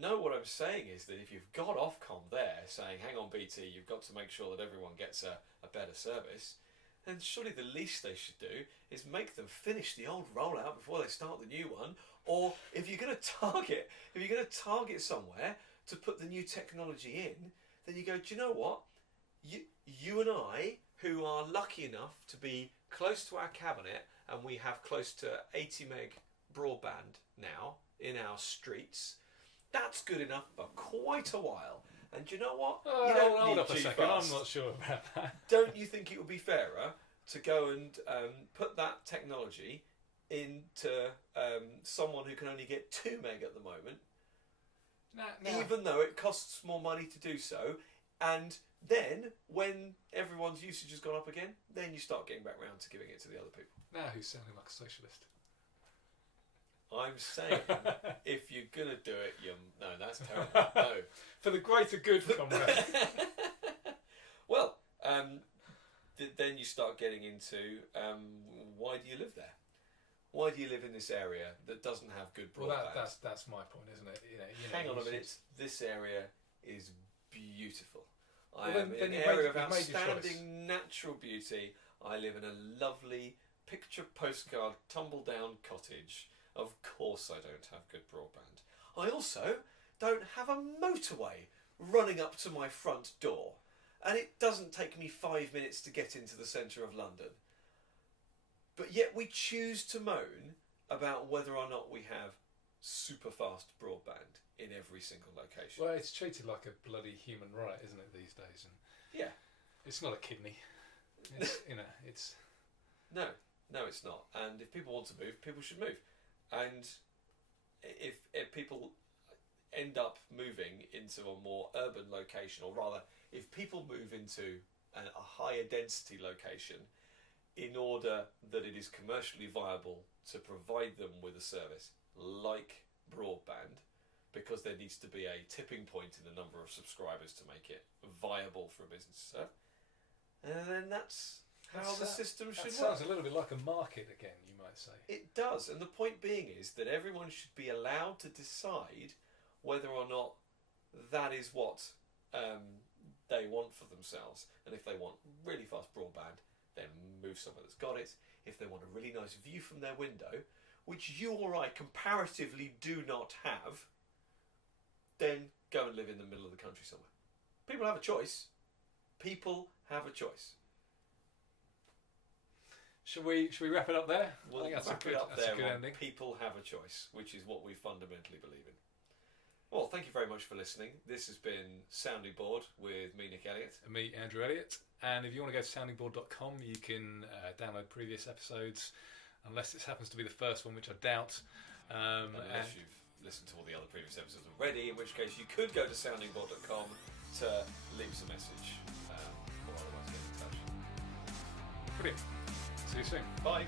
No, what I'm saying is that if you've got Ofcom there saying, hang on BT, you've got to make sure that everyone gets a better service, then surely the least they should do is make them finish the old rollout before they start the new one. Or if you're going to target somewhere to put the new technology in, then you go, do you know what? You and I, who are lucky enough to be close to our cabinet, and we have close to 80 meg broadband now in our streets, that's good enough for quite a while. And do you know what? You don't hold need up a second, I'm not sure about that. Don't you think it would be fairer to go and put that technology into someone who can only get 2 meg at the moment, even though it costs more money to do so, and then when everyone's usage has gone up again, then you start getting back round to giving it to the other people. Now who's sounding like a socialist? I'm saying, if you're going to do it, no, that's terrible. No. For the greater good, comrade. Well, then you start getting into why do you live there? Why do you live in this area that doesn't have good broadband? Well, that's my point, isn't it? Hang on a minute. This area is beautiful. I Well, am then in an you area made- of you made your choice. outstanding natural beauty. I live in a lovely picture postcard tumble-down cottage. Of course I don't have good broadband. I also don't have a motorway running up to my front door. And it doesn't take me 5 minutes to get into the centre of London. But yet we choose to moan about whether or not we have super fast broadband in every single location. Well, it's treated like a bloody human right, isn't it, these days? And Yeah. it's not a kidney. It's, it's... No, it's not. And if people want to move, people should move. And if people end up moving into a more urban location, or rather, if people move into a higher density location in order that it is commercially viable to provide them with a service like broadband, because there needs to be a tipping point in the number of subscribers to make it viable for a business to serve, and then that's how the system should work. Sounds a little bit like a market again, you might say. It does, and the point being is that everyone should be allowed to decide whether or not that is what they want for themselves. And if they want really fast broadband, then move somewhere that's got it. If they want a really nice view from their window, which you or I comparatively do not have, then go and live in the middle of the country somewhere. People have a choice. People have a choice. Should we wrap it up there? We'll I think wrap it up that's there. a good ending. People have a choice, which is what we fundamentally believe in. Well, thank you very much for listening. This has been Sounding Board with me, Nick Elliott. And me, Andrew Elliott. And if you want to go to soundingboard.com, you can download previous episodes, unless this happens to be the first one, which I doubt. Unless you've listened to all the other previous episodes already, in which case you could go to soundingboard.com to leave us a message or otherwise get in touch. Brilliant. See you soon. Bye.